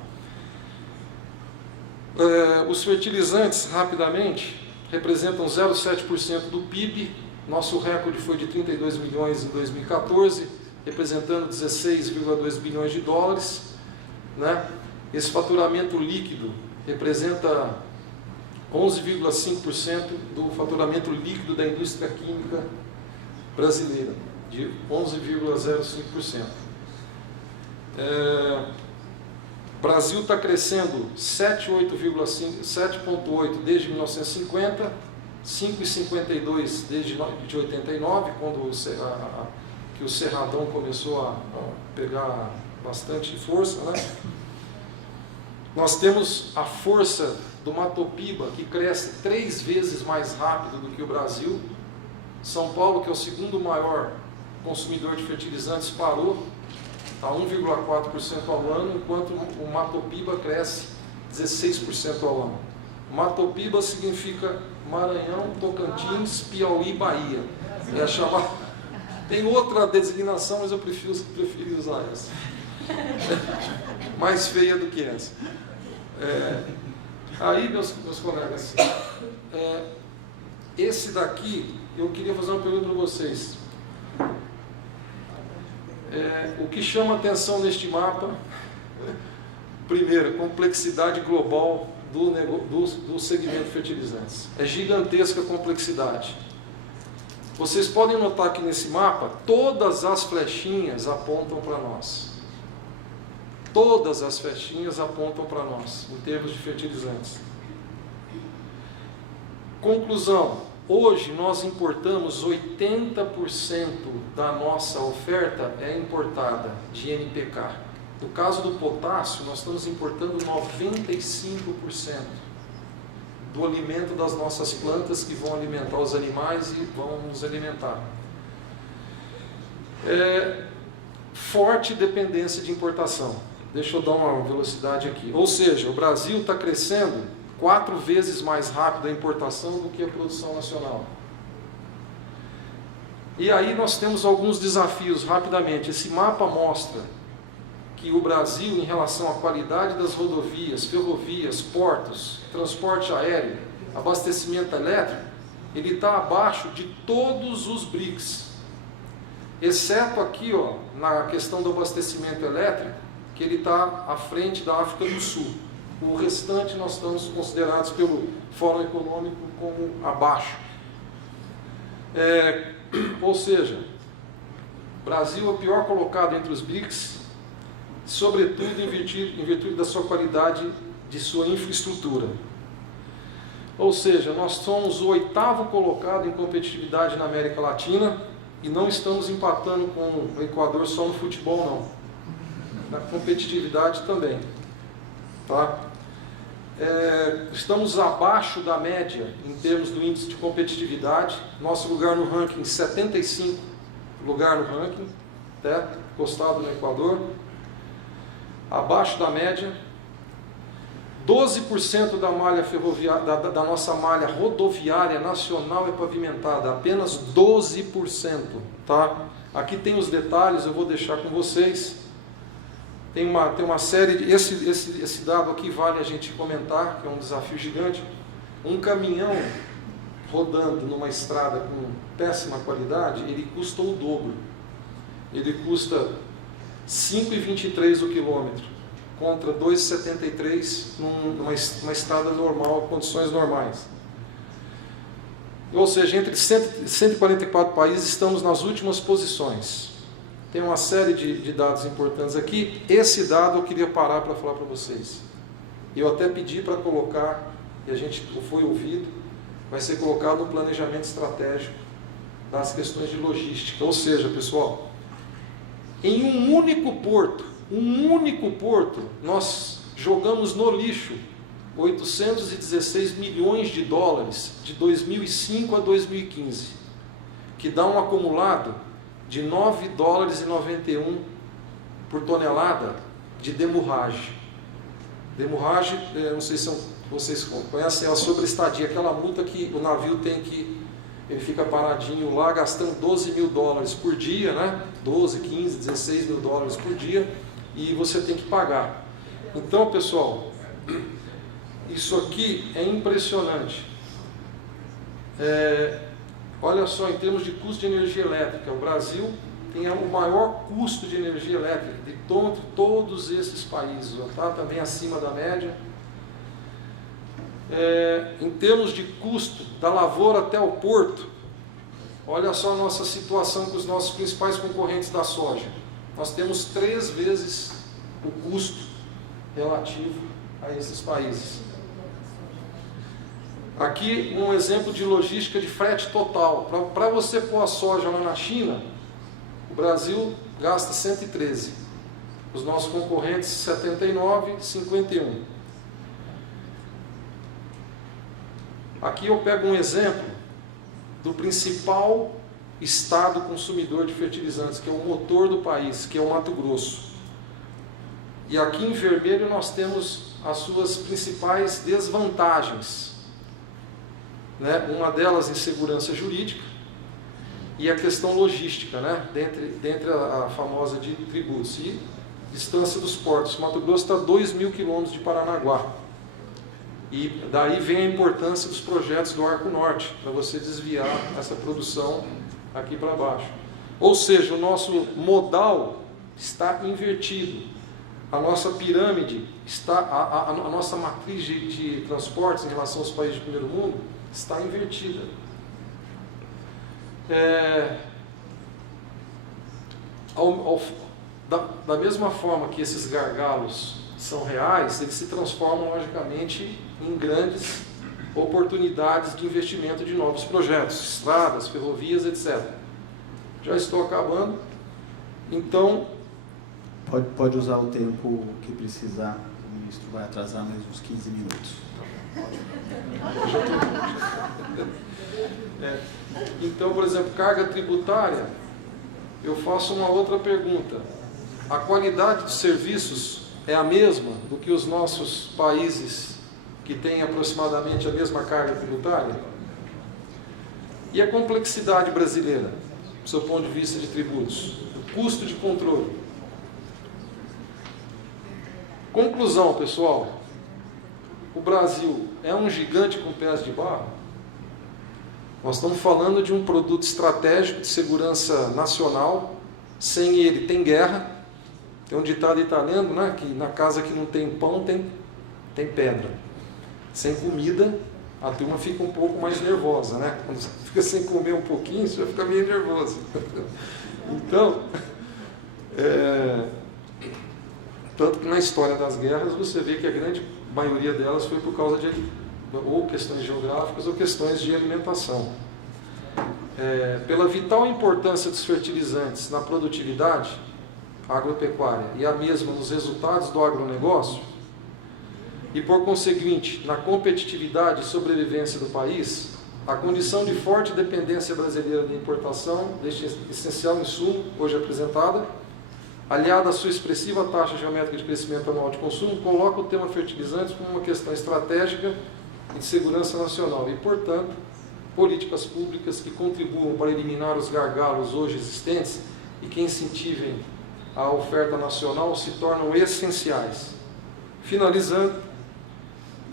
Os fertilizantes, rapidamente, representam 0,7% do PIB. Nosso recorde foi de 32 milhões em 2014, representando 16,2 bilhões de dólares, né? Esse faturamento líquido representa 11,5% do faturamento líquido da indústria química brasileira, de 11,05%. O Brasil está crescendo 7,8 desde 1950, 5,52 desde 89, quando que o Cerradão começou a pegar bastante força, né? Nós temos a força do Mato Piba, que cresce 3 vezes mais rápido do que o Brasil. São Paulo, que é o 2º maior consumidor de fertilizantes, parou a 1,4% ao ano, enquanto o Mato Piba cresce 16% ao ano. Mato Piba significa Maranhão, Tocantins, Piauí, Bahia. Tem outra designação, mas eu prefiro usar essa. Mais feia do que essa. Aí, meus colegas, esse daqui, eu queria fazer uma pergunta para vocês. O que chama atenção neste mapa, primeiro, a complexidade global do segmento de fertilizantes. É gigantesca a complexidade. Vocês podem notar que nesse mapa, todas as flechinhas apontam para nós. Todas as flechinhas apontam para nós, em termos de fertilizantes. Conclusão. Hoje nós importamos 80% da nossa oferta é importada de NPK. No caso do potássio, nós estamos importando 95% do alimento das nossas plantas que vão alimentar os animais e vão nos alimentar. Forte dependência de importação. Deixa eu dar uma velocidade aqui. Ou seja, o Brasil está crescendo 4 vezes mais rápido a importação do que a produção nacional. E aí nós temos alguns desafios, rapidamente. Esse mapa mostra que o Brasil, em relação à qualidade das rodovias, ferrovias, portos, transporte aéreo, abastecimento elétrico, ele está abaixo de todos os BRICS. Exceto aqui, ó, na questão do abastecimento elétrico, que ele está à frente da África do Sul. O restante nós estamos considerados pelo Fórum Econômico como abaixo. Ou seja, o Brasil é o pior colocado entre os BRICS, sobretudo em virtude da sua qualidade de sua infraestrutura. Ou seja, nós somos o 8º colocado em competitividade na América Latina e não estamos empatando com o Equador só no futebol, não. Na competitividade também. Tá? Estamos abaixo da média em termos do índice de competitividade. Nosso lugar no ranking, 75 lugar no ranking, tá? Encostado no Equador. Abaixo da média. 12% da malha ferroviária, da nossa malha rodoviária nacional é pavimentada, apenas 12%. Tá? Aqui tem os detalhes, eu vou deixar com vocês. Tem uma série de... Esse dado aqui vale a gente comentar, que é um desafio gigante. Um caminhão rodando numa estrada com péssima qualidade, ele custa o dobro. Ele custa R$ 5,23 o quilômetro, contra R$ 2,73 numa estrada normal, condições normais. Ou seja, entre 144 países estamos nas últimas posições. Tem uma série de dados importantes aqui. Esse dado eu queria parar para falar para vocês. Eu até pedi para colocar, e a gente foi ouvido, vai ser colocado no planejamento estratégico das questões de logística. Ou seja, pessoal, em um único porto, nós jogamos no lixo 816 milhões de dólares de 2005 a 2015, que dá um acumulado de $9,91 por tonelada de demurragem. Demurragem, não sei se vocês conhecem, é a sobreestadia, aquela multa que o navio tem que, ele fica paradinho lá gastando 12 mil dólares por dia, né? 12, 15, 16 mil dólares por dia, e você tem que pagar. Então, pessoal, isso aqui é impressionante. Olha só, em termos de custo de energia elétrica, o Brasil tem o maior custo de energia elétrica de todos esses países, está também acima da média. Em termos de custo da lavoura até o porto, olha só a nossa situação com os nossos principais concorrentes da soja. Nós temos 3 vezes o custo relativo a esses países. Aqui um exemplo de logística de frete total. Para você pôr a soja lá na China, o Brasil gasta 113. Os nossos concorrentes 79, 51. Aqui eu pego um exemplo do principal estado consumidor de fertilizantes, que é o motor do país, que é o Mato Grosso. E aqui em vermelho nós temos as suas principais desvantagens. Uma delas, insegurança jurídica, e a questão logística, dentre a famosa de tributos. E distância dos portos. Mato Grosso está a 2.000 quilômetros de Paranaguá. E daí vem a importância dos projetos do Arco Norte, para você desviar essa produção aqui para baixo. Ou seja, o nosso modal está invertido. A nossa pirâmide está, a nossa matriz de transportes em relação aos países de primeiro mundo está invertida. Da mesma forma que esses gargalos são reais, eles se transformam logicamente em grandes oportunidades de investimento de novos projetos, estradas, ferrovias, etc. Já estou acabando. Então, pode usar o tempo que precisar, o ministro vai atrasar mais uns 15 minutos. Então, por exemplo, carga tributária, eu faço uma outra pergunta. A qualidade dos serviços é a mesma do que os nossos países que têm aproximadamente a mesma carga tributária? E a complexidade brasileira, do seu ponto de vista de tributos? O custo de controle? Conclusão, pessoal. O Brasil é um gigante com pés de barro? Nós estamos falando de um produto estratégico de segurança nacional. Sem ele tem guerra. Tem um ditado italiano, que na casa que não tem pão tem pedra. Sem comida, a turma fica um pouco mais nervosa, Quando você fica sem comer um pouquinho, você já fica meio nervoso. Então, tanto que na história das guerras você vê que a grande maioria delas foi por causa de ou questões geográficas ou questões de alimentação. Pela vital importância dos fertilizantes na produtividade agropecuária e a mesma nos resultados do agronegócio, e por conseguinte na competitividade e sobrevivência do país, a condição de forte dependência brasileira de importação deste essencial insumo, hoje apresentada, aliada à sua expressiva taxa geométrica de crescimento anual de consumo, coloca o tema fertilizantes como uma questão estratégica e de segurança nacional e, portanto, políticas públicas que contribuam para eliminar os gargalos hoje existentes e que incentivem a oferta nacional se tornam essenciais. Finalizando,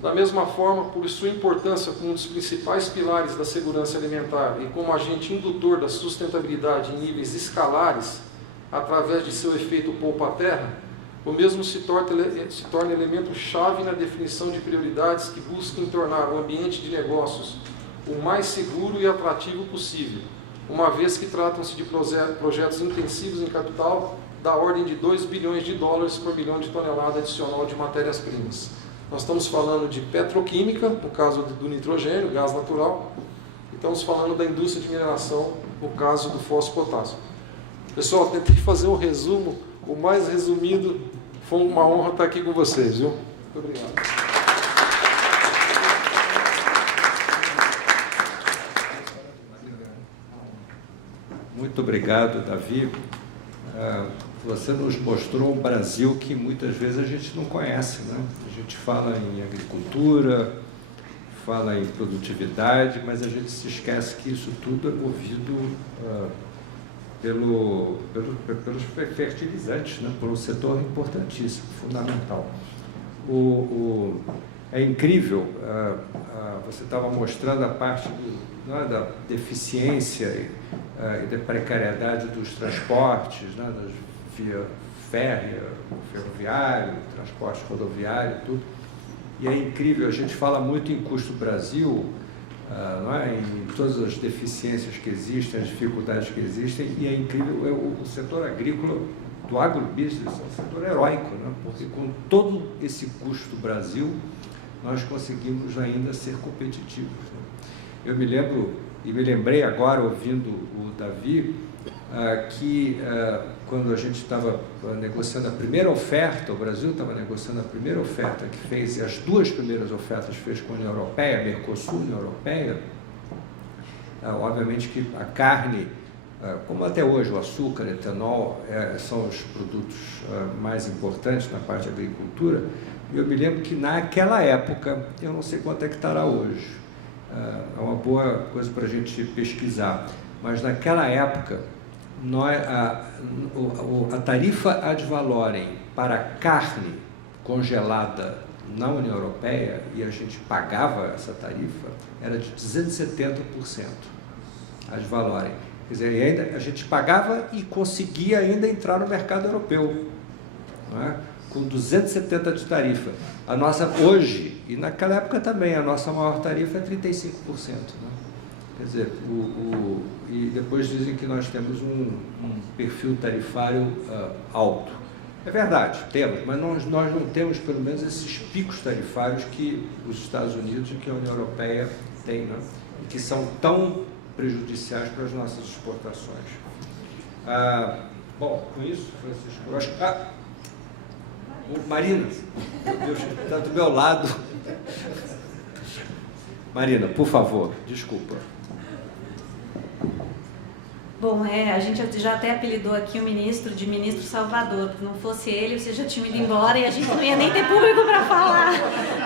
da mesma forma, por sua importância como um dos principais pilares da segurança alimentar e como agente indutor da sustentabilidade em níveis escalares, através de seu efeito poupa-terra, o mesmo se torna elemento-chave na definição de prioridades que busquem tornar o ambiente de negócios o mais seguro e atrativo possível, uma vez que tratam-se de projetos intensivos em capital da ordem de 2 bilhões de dólares por milhão de tonelada adicional de matérias-primas. Nós estamos falando de petroquímica, no caso do nitrogênio, gás natural, e estamos falando da indústria de mineração, no caso do fósforo-potássio. Pessoal, tentei fazer um resumo, o mais resumido. Foi uma honra estar aqui com vocês, viu? Muito obrigado. Muito obrigado, Davi. você nos mostrou um Brasil que muitas vezes a gente não conhece, né? A gente fala em agricultura, fala em produtividade, mas a gente se esquece que isso tudo é movido pelos fertilizantes, né? Por um setor importantíssimo, fundamental. É incrível, você estava mostrando a parte da deficiência e da precariedade dos transportes, né? Via férrea, ferroviário, transporte rodoviário, tudo. E é incrível, a gente fala muito em custo Brasil, não é? Em todas as deficiências que existem, as dificuldades que existem, e é incrível, o setor agrícola do agrobusiness é um setor heróico, né? Porque com todo esse custo Brasil, nós conseguimos ainda ser competitivos, né? Eu me lembro, e me lembrei agora, ouvindo o Davi, que quando a gente estava negociando a primeira oferta, o Brasil estava negociando a primeira oferta que fez, e as duas primeiras ofertas fez com a União Europeia, Mercosul, União Europeia, obviamente que a carne, como até hoje o açúcar, etanol, são os produtos mais importantes na parte da agricultura, e eu me lembro que naquela época, eu não sei quanto é que estará hoje, é uma boa coisa para a gente pesquisar, mas naquela época, a tarifa ad valorem para carne congelada na União Europeia, e a gente pagava essa tarifa, era de 270% ad valorem. Quer dizer, ainda, a gente pagava e conseguia ainda entrar no mercado europeu, não é? Com 270 de tarifa. A nossa, hoje, e naquela época também, a nossa maior tarifa é 35%. Né? Quer dizer, e depois dizem que nós temos um perfil tarifário alto. É verdade, temos, mas nós não temos pelo menos esses picos tarifários que os Estados Unidos e que a União Europeia têm, né? E que são tão prejudiciais para as nossas exportações. Bom, com isso, Francisco, eu acho que... Marina, meu Deus, está do meu lado. Marina, por favor, desculpa. Bom, a gente já até apelidou aqui o ministro de Ministro Salvador, porque não fosse ele, você já tinha ido embora e a gente não ia nem ter público para falar,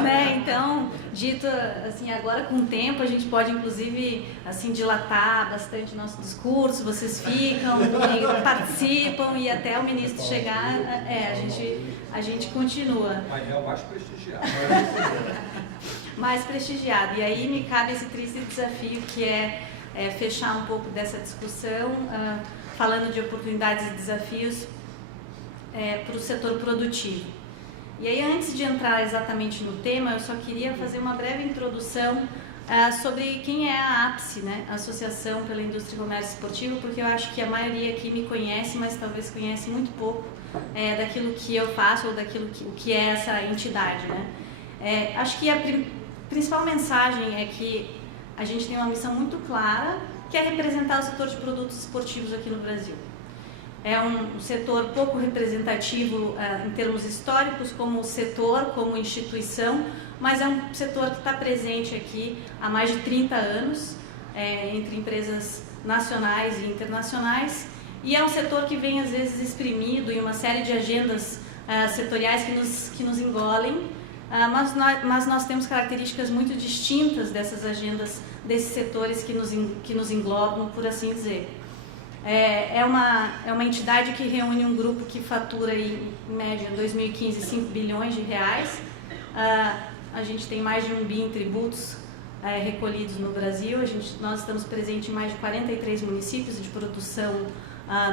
né? Então, dito assim, agora com o tempo a gente pode inclusive assim dilatar bastante o nosso discurso, vocês ficam e participam e até o ministro chegar, a gente continua. Mas é o mais prestigiado. Mais prestigiado. E aí me cabe esse triste desafio que é fechar um pouco dessa discussão, falando de oportunidades e desafios para o setor produtivo. E aí, antes de entrar exatamente no tema, eu só queria fazer uma breve introdução sobre quem é a APSE, né? Associação pela Indústria e Comércio Esportivo, porque eu acho que a maioria aqui me conhece, mas talvez conhece muito pouco daquilo que eu faço ou daquilo que é essa entidade, né? Acho que a principal mensagem é que a gente tem uma missão muito clara, que é representar o setor de produtos esportivos aqui no Brasil. É um setor pouco representativo em termos históricos, como setor, como instituição, mas é um setor que está presente aqui há mais de 30 anos, entre empresas nacionais e internacionais, e é um setor que vem, às vezes, exprimido em uma série de agendas setoriais que nos engolem, mas nós temos características muito distintas dessas agendas, desses setores que nos englobam, por assim dizer. É uma entidade que reúne um grupo que fatura, em média, em 2015, 5 bilhões de reais. A gente tem mais de 1 bi em tributos recolhidos no Brasil. Nós estamos presentes em mais de 43 municípios de produção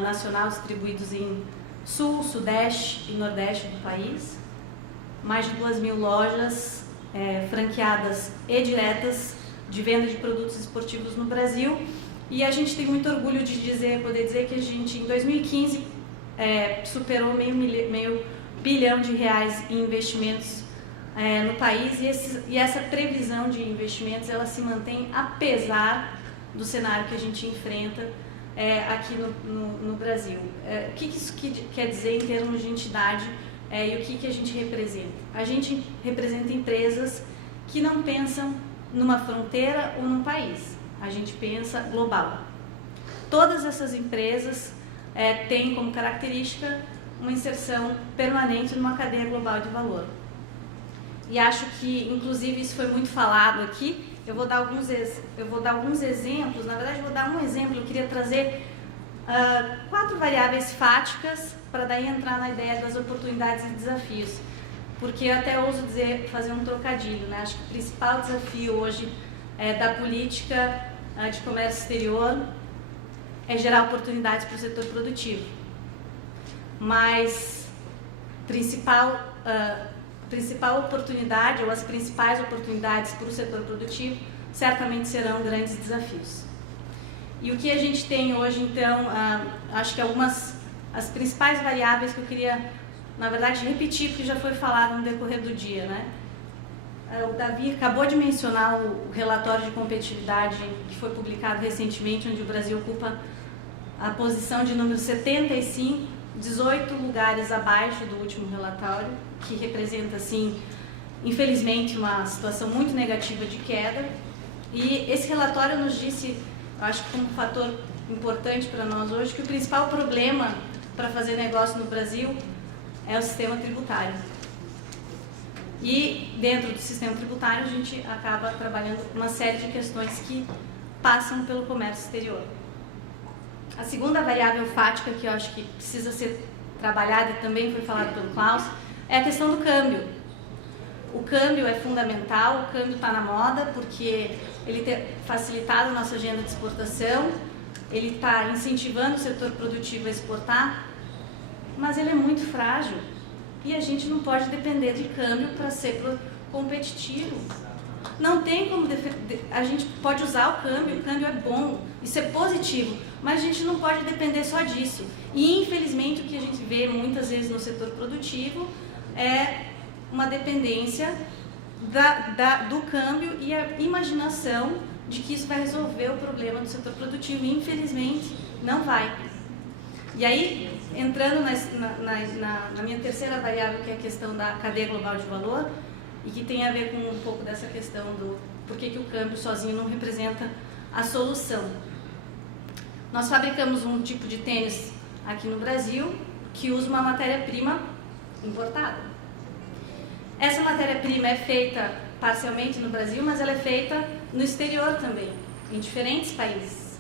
nacional, distribuídos em Sul, Sudeste e Nordeste do país. Mais de 2.000 lojas franqueadas e diretas de venda de produtos esportivos no Brasil. E a gente tem muito orgulho de poder dizer que a gente, em 2015, superou meio bilhão de reais em investimentos no país, e essa previsão de investimentos ela se mantém apesar do cenário que a gente enfrenta aqui no Brasil. O que isso quer dizer em termos de entidade? E o que a gente representa? A gente representa empresas que não pensam numa fronteira ou num país. A gente pensa global. Todas essas empresas têm como característica uma inserção permanente numa cadeia global de valor. E acho que, inclusive, isso foi muito falado aqui. Eu vou dar alguns exemplos. Na verdade, eu vou dar um exemplo. Eu queria trazer 4 variáveis fáticas para daí entrar na ideia das oportunidades e desafios. Porque eu até ouso dizer, fazer um trocadilho, né? Acho que o principal desafio hoje da política de comércio exterior é gerar oportunidades para o setor produtivo. Mas principal oportunidade, ou as principais oportunidades para o setor produtivo, certamente serão grandes desafios. E o que a gente tem hoje, então, acho que as principais variáveis que eu queria, na verdade, repetir, porque já foi falado no decorrer do dia, né? O Davi acabou de mencionar o relatório de competitividade que foi publicado recentemente, onde o Brasil ocupa a posição de número 75, 18 lugares abaixo do último relatório, que representa, assim, infelizmente, uma situação muito negativa de queda. E esse relatório nos disse, eu acho que como fator importante para nós hoje, que o principal problema para fazer negócio no Brasil é o sistema tributário. E dentro do sistema tributário a gente acaba trabalhando uma série de questões que passam pelo comércio exterior. A segunda variável fática que eu acho que precisa ser trabalhada, e também foi falado pelo Klaus, é a questão do câmbio. O câmbio é fundamental, o câmbio está na moda porque ele tem facilitado a nossa agenda de exportação, ele está incentivando o setor produtivo a exportar, mas ele é muito frágil e a gente não pode depender de câmbio para ser competitivo. Não tem como a gente pode usar o câmbio é bom, isso é positivo, mas a gente não pode depender só disso. E infelizmente o que a gente vê muitas vezes no setor produtivo é uma dependência do câmbio e a imaginação de que isso vai resolver o problema do setor produtivo. E infelizmente não vai. E aí, entrando na minha terceira variável, que é a questão da cadeia global de valor, e que tem a ver com um pouco dessa questão do por que o câmbio sozinho não representa a solução. Nós fabricamos um tipo de tênis aqui no Brasil que usa uma matéria-prima importada. Essa matéria-prima é feita parcialmente no Brasil, mas ela é feita no exterior também, em diferentes países.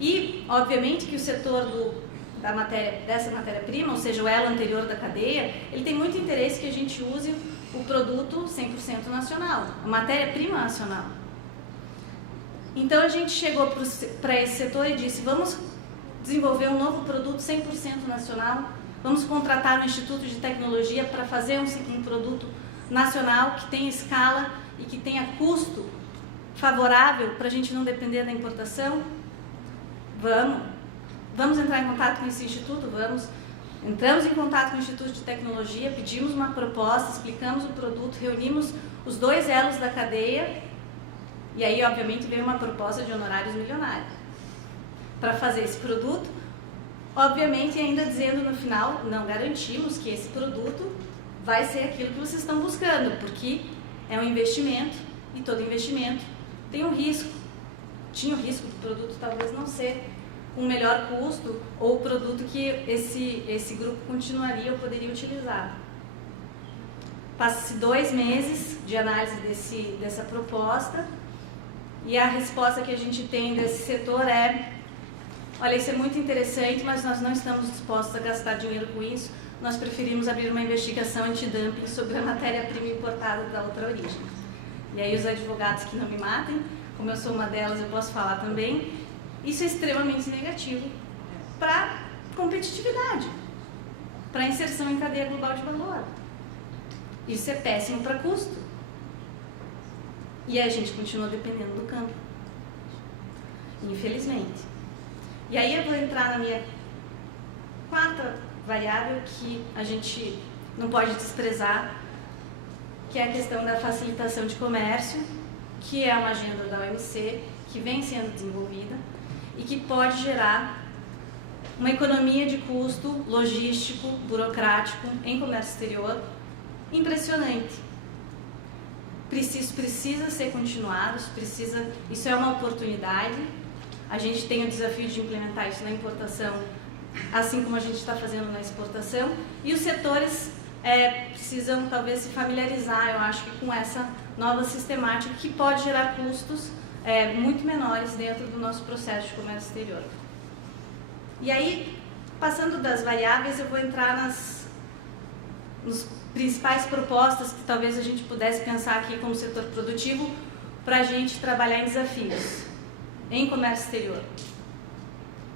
E, obviamente, que o setor dessa matéria-prima, ou seja, o elo anterior da cadeia, ele tem muito interesse que a gente use o produto 100% nacional, a matéria-prima nacional. Então a gente chegou para esse setor e disse, vamos desenvolver um novo produto 100% nacional, vamos contratar um instituto de tecnologia para fazer um produto nacional que tenha escala e que tenha custo favorável para a gente não depender da importação. Vamos entrar em contato com esse instituto? Vamos. Entramos em contato com o Instituto de Tecnologia, pedimos uma proposta, explicamos o produto, reunimos os 2 elos da cadeia e aí, obviamente, veio uma proposta de honorários milionários para fazer esse produto. Obviamente, ainda dizendo no final, não garantimos que esse produto vai ser aquilo que vocês estão buscando, porque é um investimento e todo investimento tem um risco. Tinha o risco do produto talvez não ser um melhor custo ou o produto que esse grupo continuaria ou poderia utilizar. Passa-se 2 meses de análise dessa proposta e a resposta que a gente tem desse setor é: olha, isso é muito interessante, mas nós não estamos dispostos a gastar dinheiro com isso, nós preferimos abrir uma investigação antidumping sobre a matéria-prima importada da outra origem. E aí os advogados que não me matem, como eu sou uma delas, eu posso falar também. Isso é extremamente negativo para competitividade, para inserção em cadeia global de valor. Isso é péssimo para custo. E a gente continua dependendo do câmbio, infelizmente. E aí eu vou entrar na minha 4ª variável que a gente não pode desprezar, que é a questão da facilitação de comércio, que é uma agenda da OMC, que vem sendo desenvolvida, e que pode gerar uma economia de custo logístico, burocrático, em comércio exterior, impressionante. Precisa ser continuado, isso é uma oportunidade. A gente tem o desafio de implementar isso na importação assim como a gente está fazendo na exportação, e os setores precisam talvez se familiarizar, eu acho, com essa nova sistemática que pode gerar custos muito menores dentro do nosso processo de comércio exterior. E aí, passando das variáveis, eu vou entrar nas principais propostas que talvez a gente pudesse pensar aqui como setor produtivo para a gente trabalhar em desafios em comércio exterior.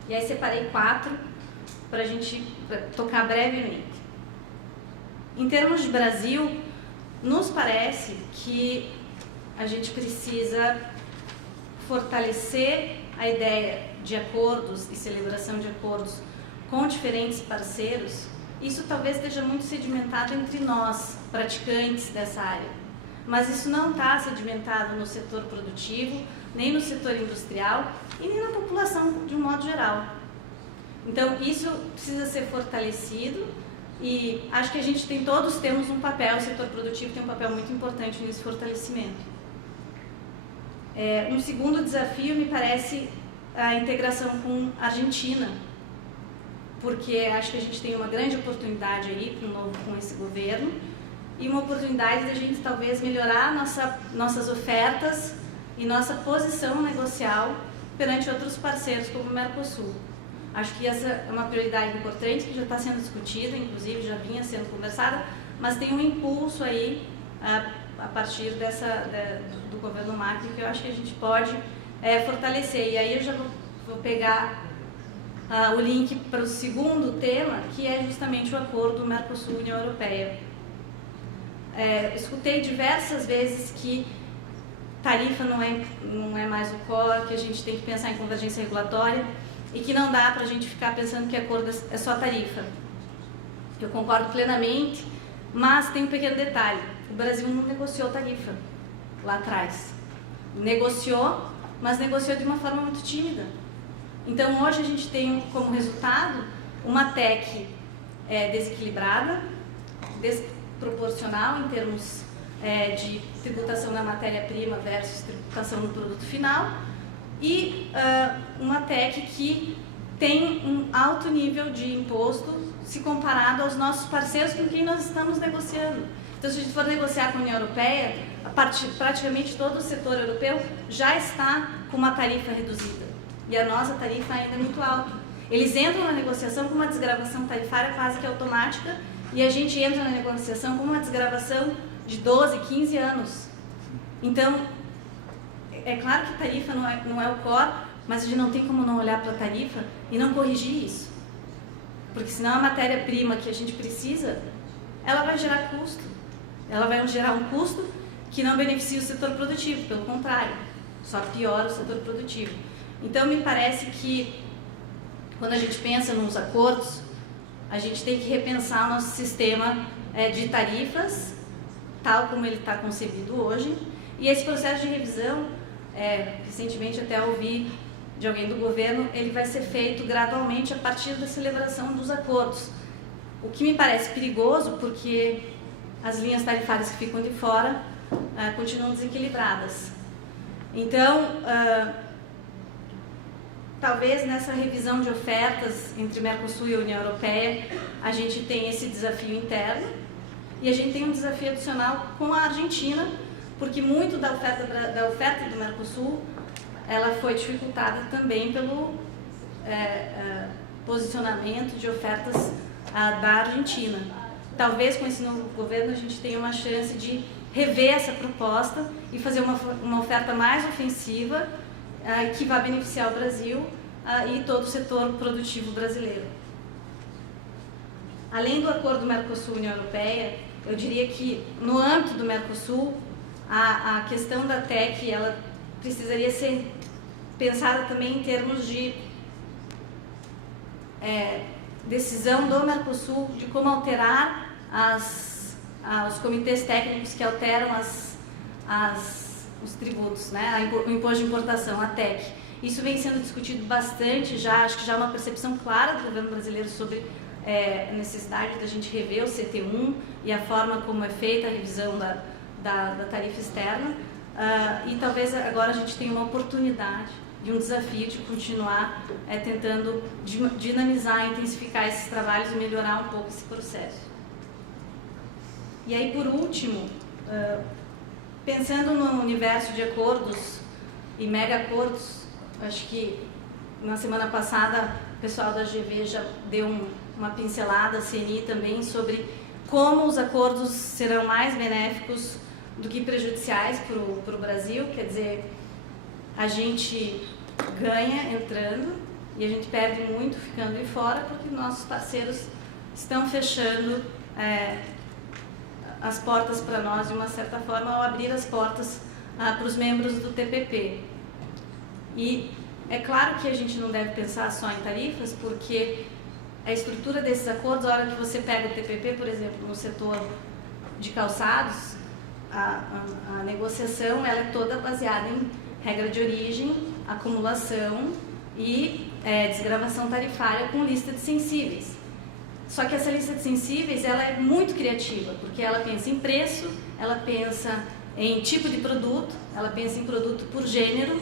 E aí separei 4 para a gente tocar brevemente. Em termos de Brasil, nos parece que a gente precisa fortalecer a ideia de acordos e celebração de acordos com diferentes parceiros. Isso talvez esteja muito sedimentado entre nós, praticantes dessa área, mas isso não está sedimentado no setor produtivo, nem no setor industrial e nem na população de um modo geral. Então isso precisa ser fortalecido e acho que a gente todos temos um papel, o setor produtivo tem um papel muito importante nesse fortalecimento. Um segundo desafio me parece a integração com a Argentina, porque acho que a gente tem uma grande oportunidade aí com esse governo e uma oportunidade de a gente talvez melhorar nossas ofertas e nossa posição negocial perante outros parceiros como o Mercosul. Acho que essa é uma prioridade importante que já está sendo discutida, inclusive já vinha sendo conversada, mas tem um impulso aí a partir do governo Macri que eu acho que a gente pode fortalecer. E aí eu já vou pegar o link para o segundo tema, que é justamente o acordo Mercosul-União Europeia. Escutei diversas vezes que tarifa não é mais o core, que a gente tem que pensar em convergência regulatória e que não dá para a gente ficar pensando que acordo é só tarifa. Eu concordo plenamente, mas tem um pequeno detalhe. O Brasil não negociou tarifa lá atrás. Negociou, mas negociou de uma forma muito tímida. Então, hoje a gente tem como resultado uma TEC desequilibrada, desproporcional em termos de tributação na matéria-prima versus tributação no produto final e uma TEC que tem um alto nível de imposto se comparado aos nossos parceiros com quem nós estamos negociando. Então, se a gente for negociar com a União Europeia, praticamente todo o setor europeu já está com uma tarifa reduzida. E a nossa tarifa ainda é muito alta. Eles entram na negociação com uma desgravação tarifária quase que automática e a gente entra na negociação com uma desgravação de 12, 15 anos. Então, é claro que tarifa não é o core, mas a gente não tem como não olhar para a tarifa e não corrigir isso. Porque senão a matéria-prima que a gente precisa, ela vai gerar custo. Ela vai gerar um custo que não beneficia o setor produtivo, pelo contrário, só piora o setor produtivo. Então, me parece que, quando a gente pensa nos acordos, a gente tem que repensar o nosso sistema de tarifas, tal como ele está concebido hoje. E esse processo de revisão, recentemente até ouvi de alguém do governo, ele vai ser feito gradualmente a partir da celebração dos acordos. O que me parece perigoso, porque as linhas tarifárias que ficam de fora continuam desequilibradas. Então, talvez nessa revisão de ofertas entre Mercosul e a União Europeia, a gente tem esse desafio interno e a gente tem um desafio adicional com a Argentina, porque muito da oferta do Mercosul ela foi dificultada também pelo posicionamento de ofertas da Argentina. Talvez com esse novo governo a gente tenha uma chance de rever essa proposta e fazer uma oferta mais ofensiva que vai beneficiar o Brasil e todo o setor produtivo brasileiro. Além do acordo Mercosul-União Europeia, eu diria que no âmbito do Mercosul, a questão da TEC ela precisaria ser pensada também em termos de decisão do Mercosul de como alterar os comitês técnicos que alteram os tributos, né? O imposto de importação, a TEC. Isso vem sendo discutido bastante já, acho que já há uma percepção clara do governo brasileiro sobre a necessidade da gente rever o CT1 e a forma como é feita a revisão da tarifa externa. E talvez agora a gente tenha uma oportunidade e um desafio de continuar tentando dinamizar, intensificar esses trabalhos e melhorar um pouco esse processo. E aí, por último, pensando no universo de acordos e mega acordos, acho que na semana passada o pessoal da GV já deu uma pincelada, a CNI também, sobre como os acordos serão mais benéficos do que prejudiciais para o Brasil. Quer dizer, a gente ganha entrando e a gente perde muito ficando de fora, porque nossos parceiros estão fechando as portas para nós de uma certa forma, ao abrir as portas para os membros do TPP. E é claro que a gente não deve pensar só em tarifas, porque a estrutura desses acordos, a hora que você pega o TPP, por exemplo, no setor de calçados, a negociação ela é toda baseada em regra de origem, acumulação e desgravação tarifária com lista de sensíveis. Só que essa lista de sensíveis ela é muito criativa, porque ela pensa em preço, ela pensa em tipo de produto, ela pensa em produto por gênero,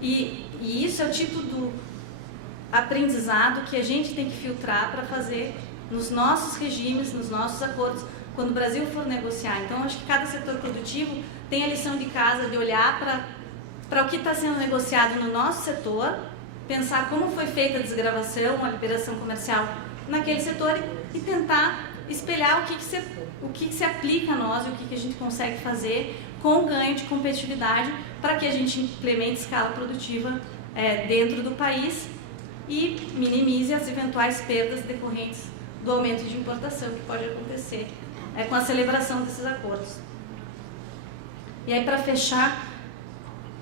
e isso é o tipo do aprendizado que a gente tem que filtrar para fazer nos nossos regimes, nos nossos acordos, quando o Brasil for negociar. Então, acho que cada setor produtivo tem a lição de casa de olhar para o que está sendo negociado no nosso setor, pensar como foi feita a desgravação, a liberação comercial naquele setor e tentar espelhar o que se aplica a nós e o que a gente consegue fazer com ganho de competitividade para que a gente implemente escala produtiva dentro do país e minimize as eventuais perdas decorrentes do aumento de importação que pode acontecer com a celebração desses acordos. E aí, para fechar,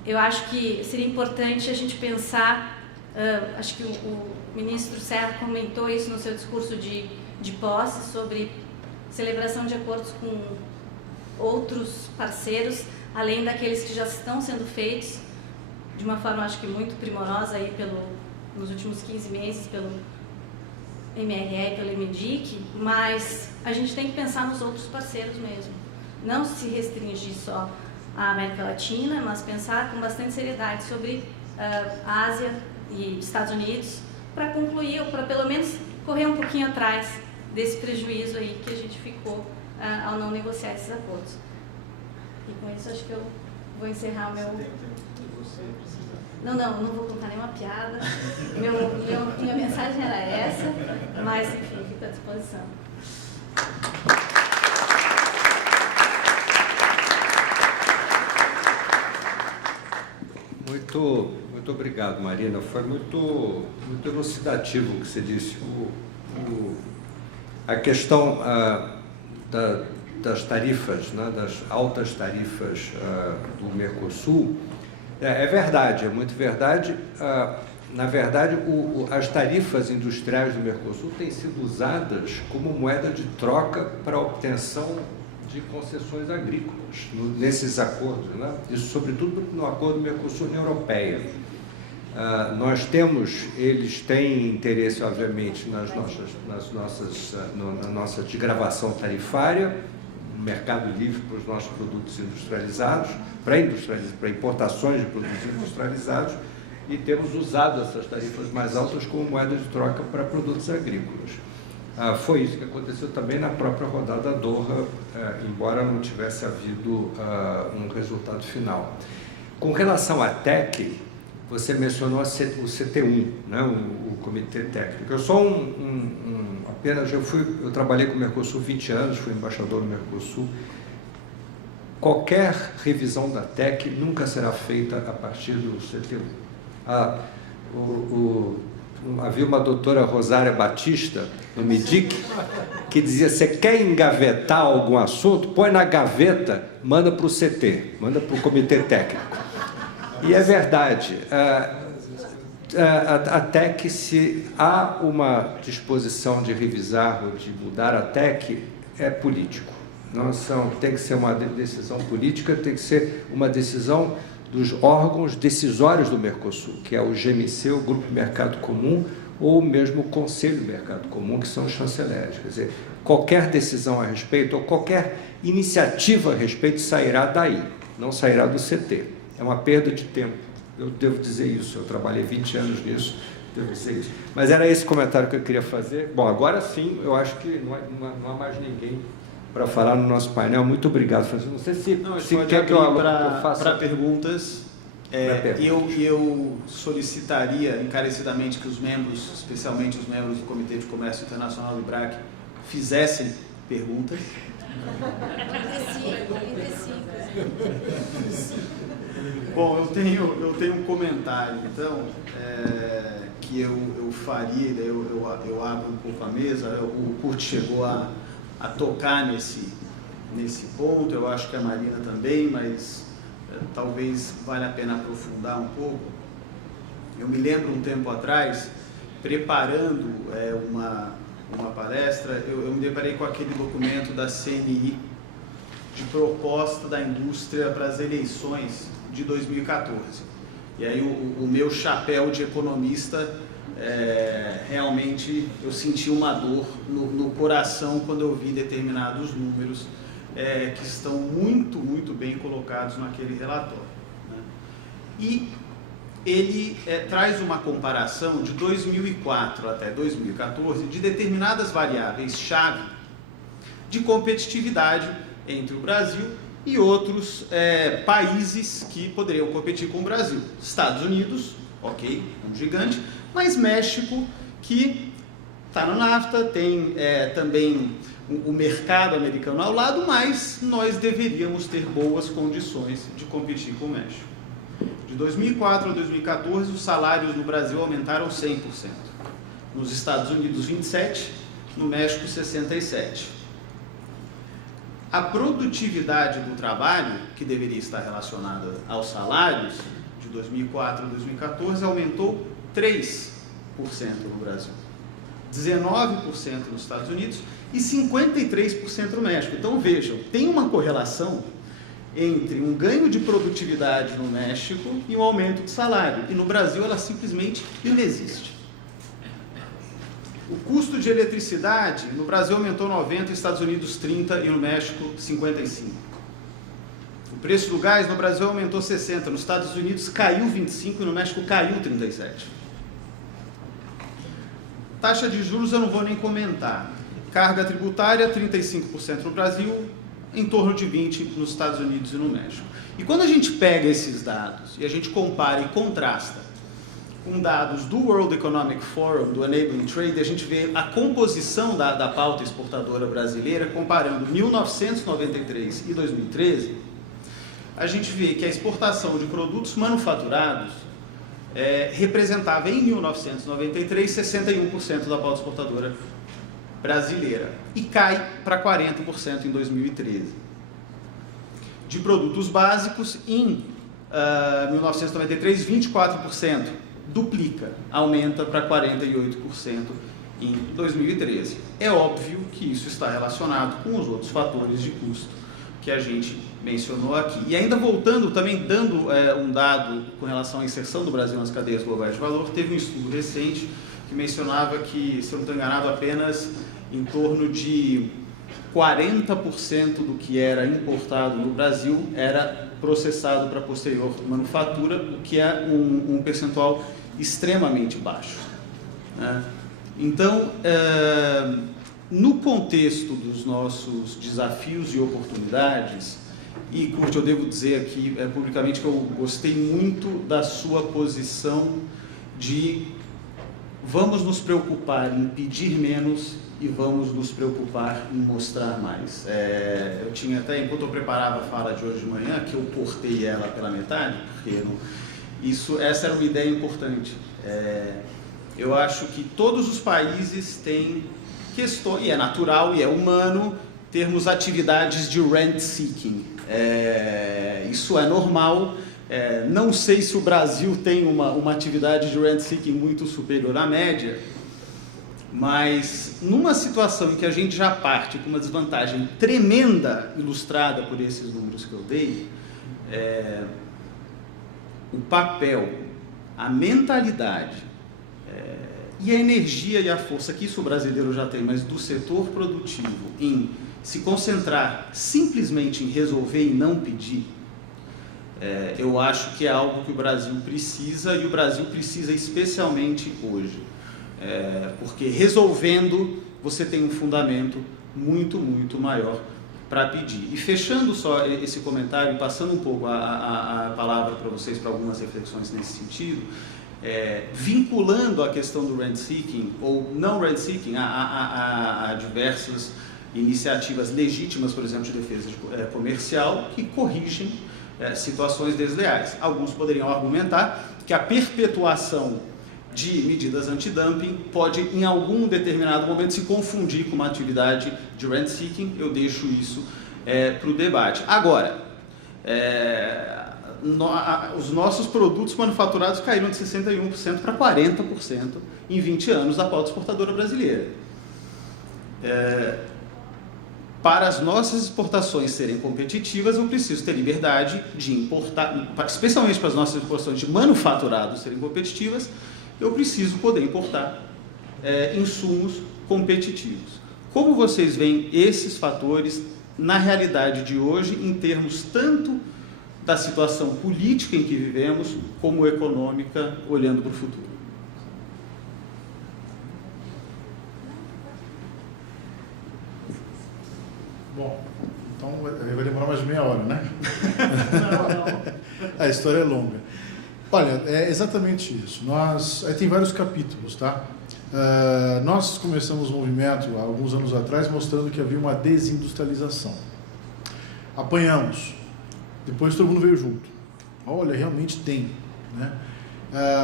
eu acho que seria importante a gente pensar, acho que o ministro Serra comentou isso no seu discurso de posse, sobre celebração de acordos com outros parceiros, além daqueles que já estão sendo feitos, de uma forma, acho que muito primorosa, aí nos últimos 15 meses, pelo MRE, pelo MDIC, mas a gente tem que pensar nos outros parceiros mesmo. Não se restringir só à América Latina, mas pensar com bastante seriedade sobre Ásia e Estados Unidos, para concluir, ou para pelo menos correr um pouquinho atrás desse prejuízo aí que a gente ficou ao não negociar esses acordos. E com isso acho que eu vou encerrar o meu... Não vou contar nenhuma piada. Minha mensagem era essa, mas enfim, fico à disposição. Muito obrigado, Marina. Foi muito elucidativo o que você disse. A questão das tarifas, né, das altas tarifas do Mercosul, é verdade, é muito verdade. Na verdade, as tarifas industriais do Mercosul têm sido usadas como moeda de troca para a obtenção de concessões agrícolas nesses acordos, né? Isso, sobretudo, no acordo Mercosul-União Europeia. Eles têm interesse, obviamente, na nossa desgravação tarifária, no mercado livre para os nossos produtos industrializados, para importações de produtos industrializados, e temos usado essas tarifas mais altas como moeda de troca para produtos agrícolas. Foi isso que aconteceu também na própria rodada Doha, embora não tivesse havido um resultado final. Com relação à TEC, você mencionou o CT1, né, o Comitê Técnico. Eu sou eu trabalhei com o Mercosul 20 anos, fui embaixador no Mercosul. Qualquer revisão da TEC nunca será feita a partir do CT1. Havia uma doutora Rosária Batista, no MDIC, que dizia: você quer engavetar algum assunto, põe na gaveta, manda para o CT, manda para o Comitê Técnico. E é verdade, a TEC, se há uma disposição de revisar ou de mudar a TEC, é político. Tem que ser uma decisão política, tem que ser uma decisão dos órgãos decisórios do Mercosul, que é o GMC, o Grupo Mercado Comum, ou mesmo o Conselho do Mercado Comum, que são os chanceleres. Quer dizer, qualquer decisão a respeito, ou qualquer iniciativa a respeito, sairá daí, não sairá do CT. É uma perda de tempo Eu devo dizer isso, eu trabalhei 20 anos nisso, devo dizer isso. Mas era esse comentário que eu queria fazer. Bom, agora sim, eu acho que não há mais ninguém para falar no nosso painel. Muito obrigado, Francisco. Não sei se quer que eu faça para perguntas. Eu solicitaria encarecidamente que os membros, especialmente os membros do Comitê de Comércio Internacional do IBRAC, fizessem perguntas. Bom, eu tenho um comentário, então, que eu faria, eu abro um pouco a mesa. O Kurt chegou a tocar nesse ponto, eu acho que a Marina também, mas talvez valha a pena aprofundar um pouco. Eu me lembro um tempo atrás, preparando uma palestra, eu me deparei com aquele documento da CNI de proposta da indústria para as eleições de 2014. E aí o meu chapéu de economista, realmente eu senti uma dor no coração quando eu vi determinados números que estão muito, muito bem colocados naquele relatório, né? E ele traz uma comparação de 2004 até 2014 de determinadas variáveis-chave de competitividade entre o Brasil e outros países que poderiam competir com o Brasil. Estados Unidos, ok, um gigante, mas México, que está no NAFTA, tem também o mercado americano ao lado, mas nós deveríamos ter boas condições de competir com o México. De 2004 a 2014, os salários no Brasil aumentaram 100%. Nos Estados Unidos, 27%, no México, 67%. A produtividade do trabalho, que deveria estar relacionada aos salários, de 2004 a 2014, aumentou 3% no Brasil. 19% nos Estados Unidos e 53% no México. Então, vejam, tem uma correlação entre um ganho de produtividade no México e um aumento de salário. E no Brasil ela simplesmente inexiste. O custo de eletricidade no Brasil aumentou 90%, nos Estados Unidos 30% e no México 55%. O preço do gás no Brasil aumentou 60%, nos Estados Unidos caiu 25% e no México caiu 37%. Taxa de juros eu não vou nem comentar. Carga tributária 35% no Brasil, em torno de 20% nos Estados Unidos e no México. E quando a gente pega esses dados e a gente compara e contrasta com dados do World Economic Forum, do Enabling Trade, a gente vê a composição da pauta exportadora brasileira, comparando 1993 e 2013, a gente vê que a exportação de produtos manufaturados representava em 1993 61% da pauta exportadora brasileira e cai para 40% em 2013. De produtos básicos, em 1993, 24%, duplica, aumenta para 48% em 2013. É óbvio que isso está relacionado com os outros fatores de custo que a gente mencionou aqui. E ainda voltando, também dando um dado com relação à inserção do Brasil nas cadeias globais de valor, teve um estudo recente que mencionava que, se eu não estou enganado, apenas em torno de 40% do que era importado no Brasil era processado para posterior manufatura, o que é um percentual extremamente baixo, né? Então, no contexto dos nossos desafios e oportunidades, e Kurt, eu devo dizer aqui publicamente que eu gostei muito da sua posição de vamos nos preocupar em pedir menos e vamos nos preocupar em mostrar mais. Eu tinha até, enquanto eu preparava a fala de hoje de manhã, que eu cortei ela pela metade, porque essa era uma ideia importante. Eu acho que todos os países têm questões, e é natural e é humano, termos atividades de rent seeking. Isso é normal. Não sei se o Brasil tem uma atividade de rent seeking muito superior à média, mas numa situação em que a gente já parte com uma desvantagem tremenda, ilustrada por esses números que eu dei, o papel, a mentalidade e a energia e a força que isso o brasileiro já tem, mas do setor produtivo, em se concentrar simplesmente em resolver e não pedir, Eu acho que é algo que o Brasil precisa, e o Brasil precisa especialmente hoje. Porque resolvendo, você tem um fundamento muito, muito maior para pedir. E fechando só esse comentário, passando um pouco a palavra para vocês, para algumas reflexões nesse sentido, vinculando a questão do rent seeking, ou não rent seeking, a diversas iniciativas legítimas, por exemplo, de defesa comercial, que corrigem situações desleais. Alguns poderiam argumentar que a perpetuação de medidas antidumping pode, em algum determinado momento, se confundir com uma atividade de rent seeking. Eu deixo isso para o debate. Agora, os nossos produtos manufaturados caíram de 61% para 40% em 20 anos da pauta exportadora brasileira. Para as nossas exportações serem competitivas, eu preciso ter liberdade de importar, especialmente para as nossas exportações de manufaturados serem competitivas, eu preciso poder importar insumos competitivos. Como vocês veem esses fatores na realidade de hoje, em termos tanto da situação política em que vivemos, como econômica, olhando para o futuro? Bom, então vai demorar mais meia hora, né? A história é longa. Olha, é exatamente isso. Aí tem vários capítulos, tá? Nós começamos um movimento há alguns anos atrás mostrando que havia uma desindustrialização. Apanhamos. Depois todo mundo veio junto. Olha, realmente tem, né?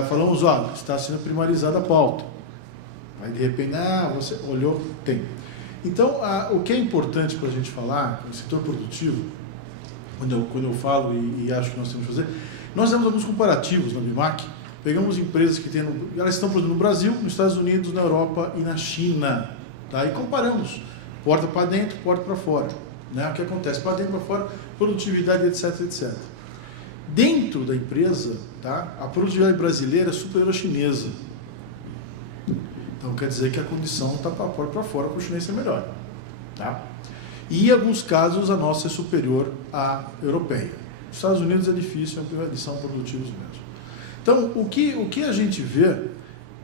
Falamos, olha, está sendo primarizada a pauta. Aí de repente, você olhou, tem. Então, o que é importante para a gente falar no setor produtivo, quando eu falo e acho que nós temos que fazer, nós temos alguns comparativos na BIMAC. Pegamos empresas que elas estão produzindo no Brasil, nos Estados Unidos, na Europa e na China, tá? E comparamos, porta para dentro, porta para fora, né? O que acontece para dentro, para fora, produtividade, etc, etc. Dentro da empresa, tá? A produtividade brasileira é superior à chinesa. Então quer dizer que a condição está para porta para fora, para o chinês é melhor, tá? E em alguns casos a nossa é superior à europeia. Nos Estados Unidos é difícil, eles são produtivos mesmo. Então, o que a gente vê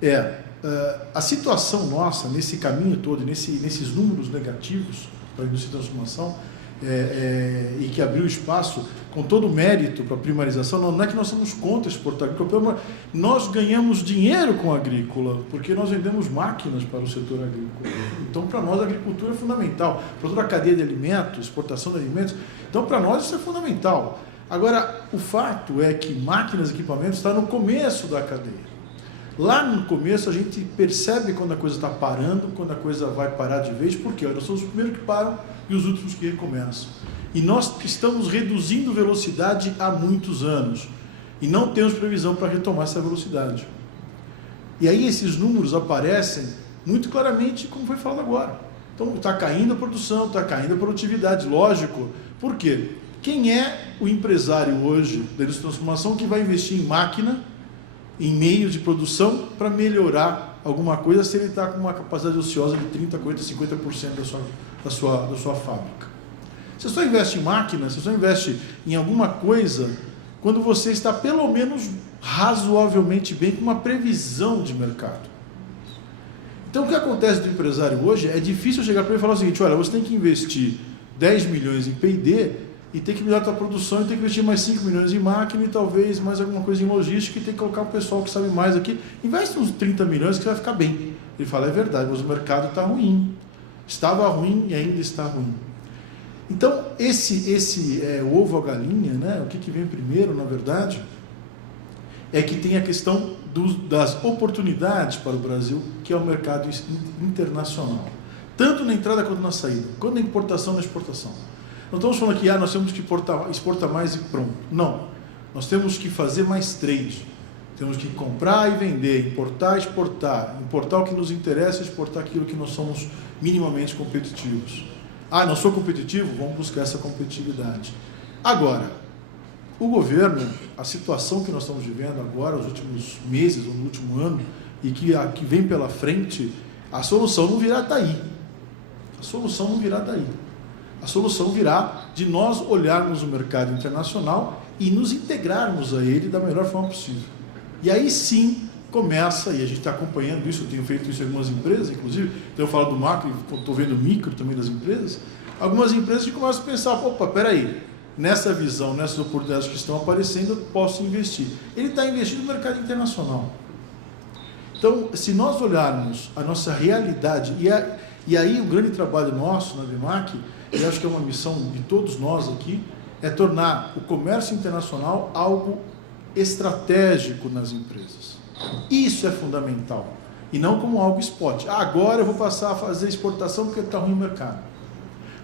é a situação nossa nesse caminho todo, nesses números negativos para a indústria de transformação, e que abriu espaço com todo o mérito para a primarização. Não é que nós somos contra exportar agrícola, nós ganhamos dinheiro com a agrícola, porque nós vendemos máquinas para o setor agrícola. Então, para nós, a agricultura é fundamental, para toda a cadeia de alimentos, exportação de alimentos. Então, para nós, isso é fundamental. Agora, o fato é que máquinas e equipamentos estão no começo da cadeia. Lá no começo, a gente percebe quando a coisa está parando, quando a coisa vai parar de vez, porque nós somos os primeiros que param e os últimos que recomeçam. E nós estamos reduzindo velocidade há muitos anos e não temos previsão para retomar essa velocidade. E aí esses números aparecem muito claramente, como foi falado agora. Então está caindo a produção, está caindo a produtividade, lógico. Por quê? Quem é o empresário hoje da indústria de transformação que vai investir em máquina, em meios de produção, para melhorar alguma coisa se ele está com uma capacidade ociosa de 30%, 40%, 50% da sua fábrica? Você só investe em máquina, você só investe em alguma coisa quando você está pelo menos razoavelmente bem com uma previsão de mercado. Então o que acontece do empresário hoje é difícil chegar para ele e falar o seguinte: olha, você tem que investir 10 milhões em P&D e tem que melhorar a tua produção e tem que investir mais 5 milhões em máquina e talvez mais alguma coisa em logística e tem que colocar um pessoal que sabe mais aqui. Investe uns 30 milhões que você vai ficar bem. Ele fala, é verdade, mas o mercado está ruim. Estava ruim e ainda está ruim. Então, esse o ovo, a galinha, né? O que vem primeiro, na verdade, é que tem a questão das oportunidades para o Brasil, que é o mercado internacional. Tanto na entrada quanto na saída, quanto na importação e na exportação. Não estamos falando que nós temos que exportar mais e pronto. Não. Nós temos que fazer mais trade. Temos que comprar e vender, importar e exportar. Importar o que nos interessa e exportar aquilo que nós somos minimamente competitivos. Não sou competitivo? Vamos buscar essa competitividade. Agora, o governo, a situação que nós estamos vivendo agora, os últimos meses, ou no último ano, e que vem pela frente, a solução não virá daí. A solução não virá daí. A A solução virá de nós olharmos o mercado internacional e nos integrarmos a ele da melhor forma possível. E aí sim começa, e a gente está acompanhando isso, eu tenho feito isso em algumas empresas, inclusive, então eu falo do macro, estou vendo o micro também das empresas, algumas empresas que começam a pensar, opa, peraí, nessa visão, nessas oportunidades que estão aparecendo, eu posso investir. Ele está investindo no mercado internacional. Então, se nós olharmos a nossa realidade, e aí o grande trabalho nosso na BMAC, eu acho que é uma missão de todos nós aqui, é tornar o comércio internacional algo estratégico nas empresas. Isso é fundamental. E não como algo spot. Agora eu vou passar a fazer exportação porque está ruim o mercado.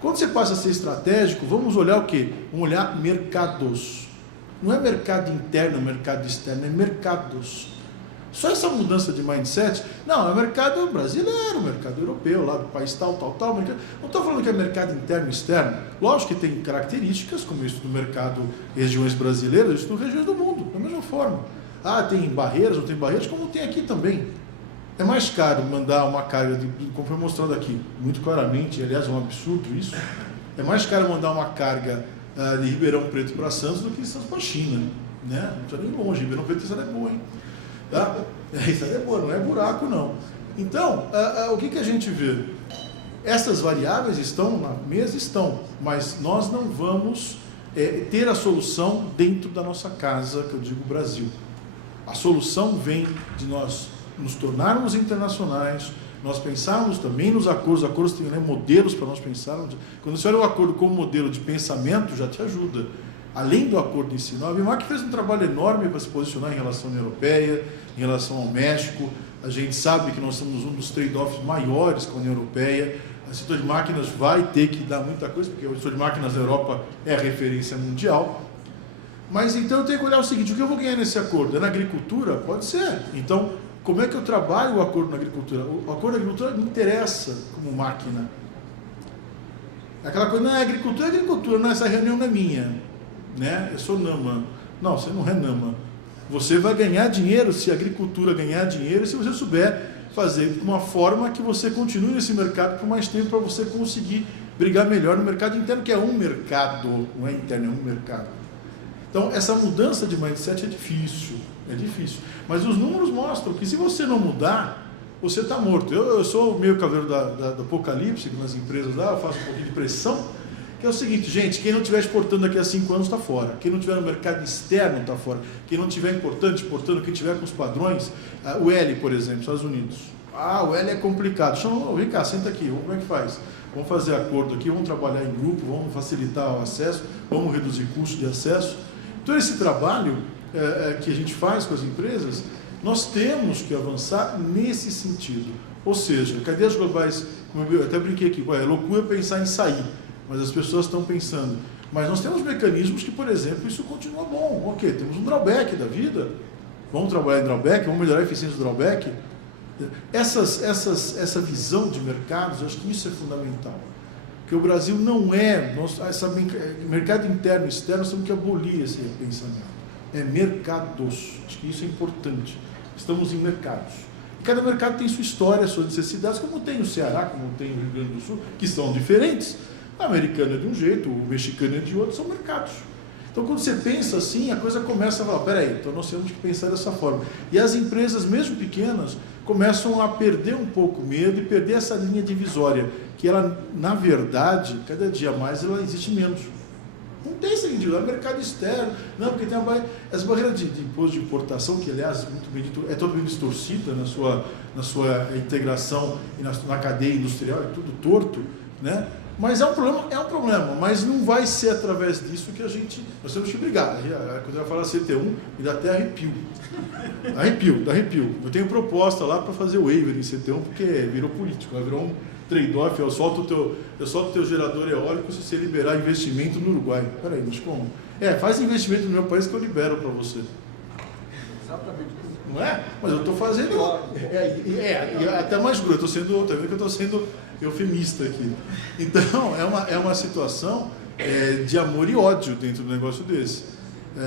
Quando você passa a ser estratégico, vamos olhar o quê? Vamos olhar mercados. Não é mercado interno, mercado externo, é mercados. Só essa mudança de mindset, não, é mercado brasileiro, mercado europeu, lá do país tal. Não estou falando que é mercado interno e externo. Lógico que tem características, como isso do mercado regiões brasileiras, isso do regiões do mundo, da mesma forma. Tem barreiras, não tem barreiras, como tem aqui também. É mais caro mandar uma carga, como foi mostrado aqui, muito claramente, aliás, é um absurdo isso, é mais caro mandar uma carga de Ribeirão Preto para Santos do que de Santos para a China. Né? Não precisa nem longe, Ribeirão Preto isso é boa, hein? Tá? Isso é boa, não é buraco não. Então, o que a gente vê? Essas variáveis estão na mesa? Estão, mas nós não vamos ter a solução dentro da nossa casa, que eu digo Brasil. A solução vem de nós nos tornarmos internacionais, nós pensarmos também nos acordos, acordos têm modelos para nós pensarmos. Quando você olha o acordo como modelo de pensamento, já te ajuda. Além do acordo em si, a BMAC fez um trabalho enorme para se posicionar em relação à União Europeia, em relação ao México. A gente sabe que nós somos um dos trade-offs maiores com a União Europeia. O setor de máquinas vai ter que dar muita coisa, porque o setor de máquinas da Europa é a referência mundial. Mas então eu tenho que olhar o seguinte, o que eu vou ganhar nesse acordo? É na agricultura? Pode ser. Então, como é que eu trabalho o acordo na agricultura? O acordo na agricultura me interessa como máquina. Aquela coisa, não é agricultura, não, essa reunião não é minha. Né? Eu sou NAMA. Não, você não é NAMA. Você vai ganhar dinheiro se a agricultura ganhar dinheiro, se você souber fazer de uma forma que você continue nesse mercado por mais tempo para você conseguir brigar melhor no mercado interno, que é um mercado, não é interno, é um mercado. Então, essa mudança de mindset é difícil. Mas os números mostram que se você não mudar, você está morto. Eu sou meio cavaleiro do apocalipse nas empresas lá, eu faço um pouquinho de pressão, que é o seguinte, gente, quem não estiver exportando daqui a 5 anos está fora. Quem não estiver no mercado externo está fora. Quem não estiver exportando, quem estiver com os padrões, o L, por exemplo, Estados Unidos. O L é complicado. Vem cá, senta aqui, como é que faz? Vamos fazer acordo aqui, vamos trabalhar em grupo, vamos facilitar o acesso, vamos reduzir custos de acesso. Então, esse trabalho que a gente faz com as empresas, nós temos que avançar nesse sentido. Ou seja, cadeias globais, como eu até brinquei aqui, é loucura pensar em sair, mas as pessoas estão pensando. Mas nós temos mecanismos que, por exemplo, isso continua bom. Ok, temos um drawback da vida, vamos trabalhar em drawback, vamos melhorar a eficiência do drawback. Essa visão de mercados, eu acho que isso é fundamental. Porque o Brasil não é, mercado interno e externo, nós temos que abolir esse pensamento. É mercados, acho que isso é importante. Estamos em mercados. E cada mercado tem sua história, suas necessidades, como tem o Ceará, como tem o Rio Grande do Sul, que são diferentes. O americano é de um jeito, o mexicano é de outro, são mercados. Então, quando você pensa assim, a coisa começa a falar, peraí, então nós temos que pensar dessa forma. E as empresas, mesmo pequenas, começam a perder um pouco o medo e perder essa linha divisória, que ela, na verdade, cada dia mais, ela existe menos. Não tem essa linha divisória, é mercado externo, não, porque tem as barreiras de imposto de importação, que, aliás, é totalmente distorcida na sua integração e na cadeia industrial, é tudo torto, né? Mas é um problema, mas não vai ser através disso que nós temos que brigar. Quando eu falar CT1, me dá até arrepio. Arrepio. Eu tenho proposta lá para fazer waiver em CT1, porque virou político, virou um trade-off, eu solto o teu gerador eólico se você liberar investimento no Uruguai. Peraí, mas como? Faz investimento no meu país que eu libero para você. Exatamente. Não é? Mas eu estou fazendo... até mais grosso, está vendo que eu estou sendo eufemista aqui. Então, é uma situação de amor e ódio dentro do negócio desse.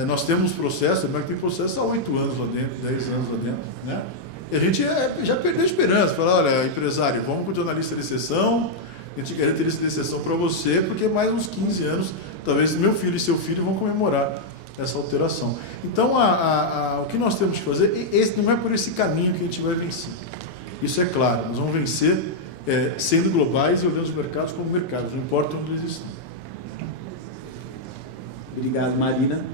Nós temos processo, tem processo há 8 anos lá dentro, 10 anos lá dentro, né? E a gente já perdeu a esperança, falar, olha, empresário, vamos continuar na lista de exceção, a gente garantir essa exceção para você, porque mais uns 15 anos, talvez meu filho e seu filho vão comemorar essa alteração. Então, o que nós temos que fazer, não é por esse caminho que a gente vai vencer. Isso é claro, nós vamos vencer sendo globais e olhando os mercados como mercados, não importa onde eles estão. Obrigado, Marina.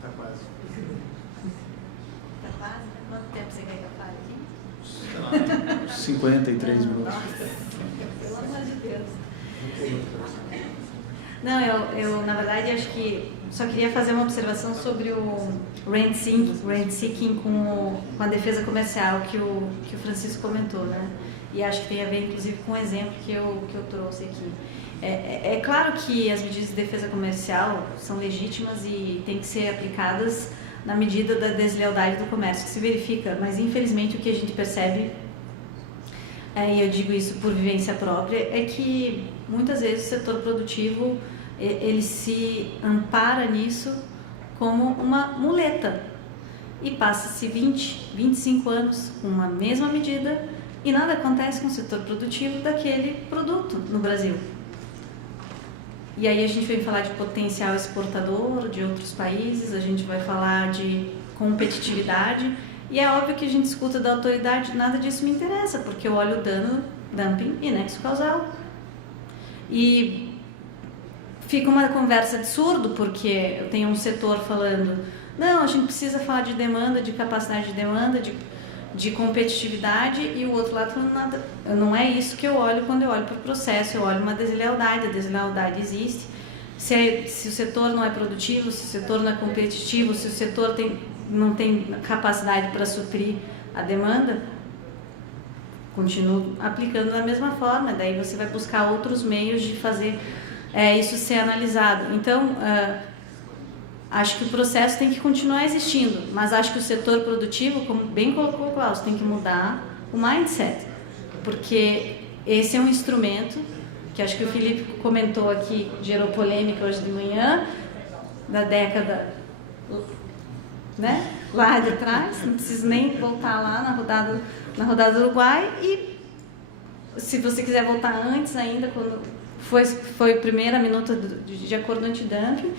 Tá quase. Quanto tempo você quer que eu fale aqui? 53 minutos. Pelo amor de Deus. Não, eu na verdade acho que só queria fazer uma observação sobre o rent seeking com a defesa comercial que o Francisco comentou, né? E acho que tem a ver inclusive com o exemplo que eu trouxe aqui. É claro que as medidas de defesa comercial são legítimas e têm que ser aplicadas na medida da deslealdade do comércio que se verifica, mas infelizmente o que a gente percebe, e eu digo isso por vivência própria, é que muitas vezes o setor produtivo ele se ampara nisso como uma muleta e passa-se 20, 25 anos com uma mesma medida e nada acontece com o setor produtivo daquele produto no Brasil. E aí a gente vem falar de potencial exportador de outros países, a gente vai falar de competitividade e é óbvio que a gente escuta da autoridade, nada disso me interessa, porque eu olho o dano, dumping e nexo causal. E fica uma conversa de surdo, porque eu tenho um setor falando, não, a gente precisa falar de demanda, de capacidade de demanda, de competitividade, e o outro lado falando nada. Não é isso que eu olho quando eu olho para o processo, eu olho uma deslealdade, a deslealdade existe. Se o setor não é produtivo, se o setor não é competitivo, se o setor não tem capacidade para suprir a demanda, continuo aplicando da mesma forma, daí você vai buscar outros meios de fazer isso ser analisado. Então, acho que o processo tem que continuar existindo, mas acho que o setor produtivo, como bem colocou o Klaus, tem que mudar o mindset, porque esse é um instrumento que acho que o Felipe comentou aqui, gerou polêmica hoje de manhã, da década, né, lá de trás, não preciso nem voltar lá na rodada do Uruguai, e se você quiser voltar antes ainda, quando foi a primeira minuta de acordo antidumping.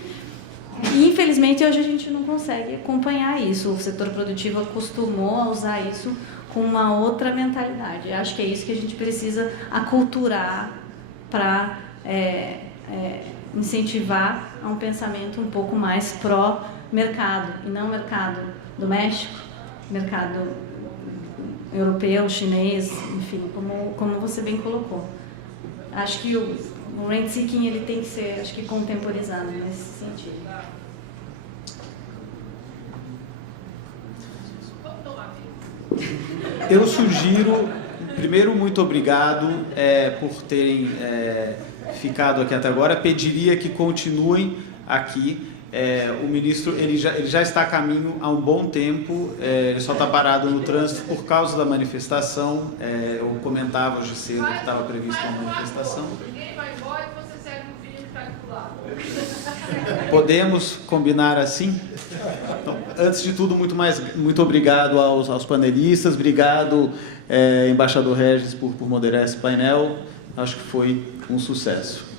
E, infelizmente, hoje a gente não consegue acompanhar isso. O setor produtivo acostumou a usar isso com uma outra mentalidade. Acho que é isso que a gente precisa aculturar para incentivar a um pensamento um pouco mais pró-mercado, e não mercado doméstico, mercado europeu, chinês, enfim, como você bem colocou. Acho que o rent seeking ele tem que ser, acho que, contemporizado nesse sentido. Eu sugiro, primeiro, muito obrigado por terem ficado aqui até agora. Pediria que continuem aqui. O ministro ele já está a caminho há um bom tempo, ele só está parado no trânsito por causa da manifestação. Eu comentava hoje cedo que estava prevista uma manifestação. Ninguém vai embora e você segue o vídeo que está aqui do lado. Podemos combinar assim? Então, antes de tudo, muito obrigado aos panelistas, obrigado, embaixador Regis, por moderar esse painel. Acho que foi um sucesso.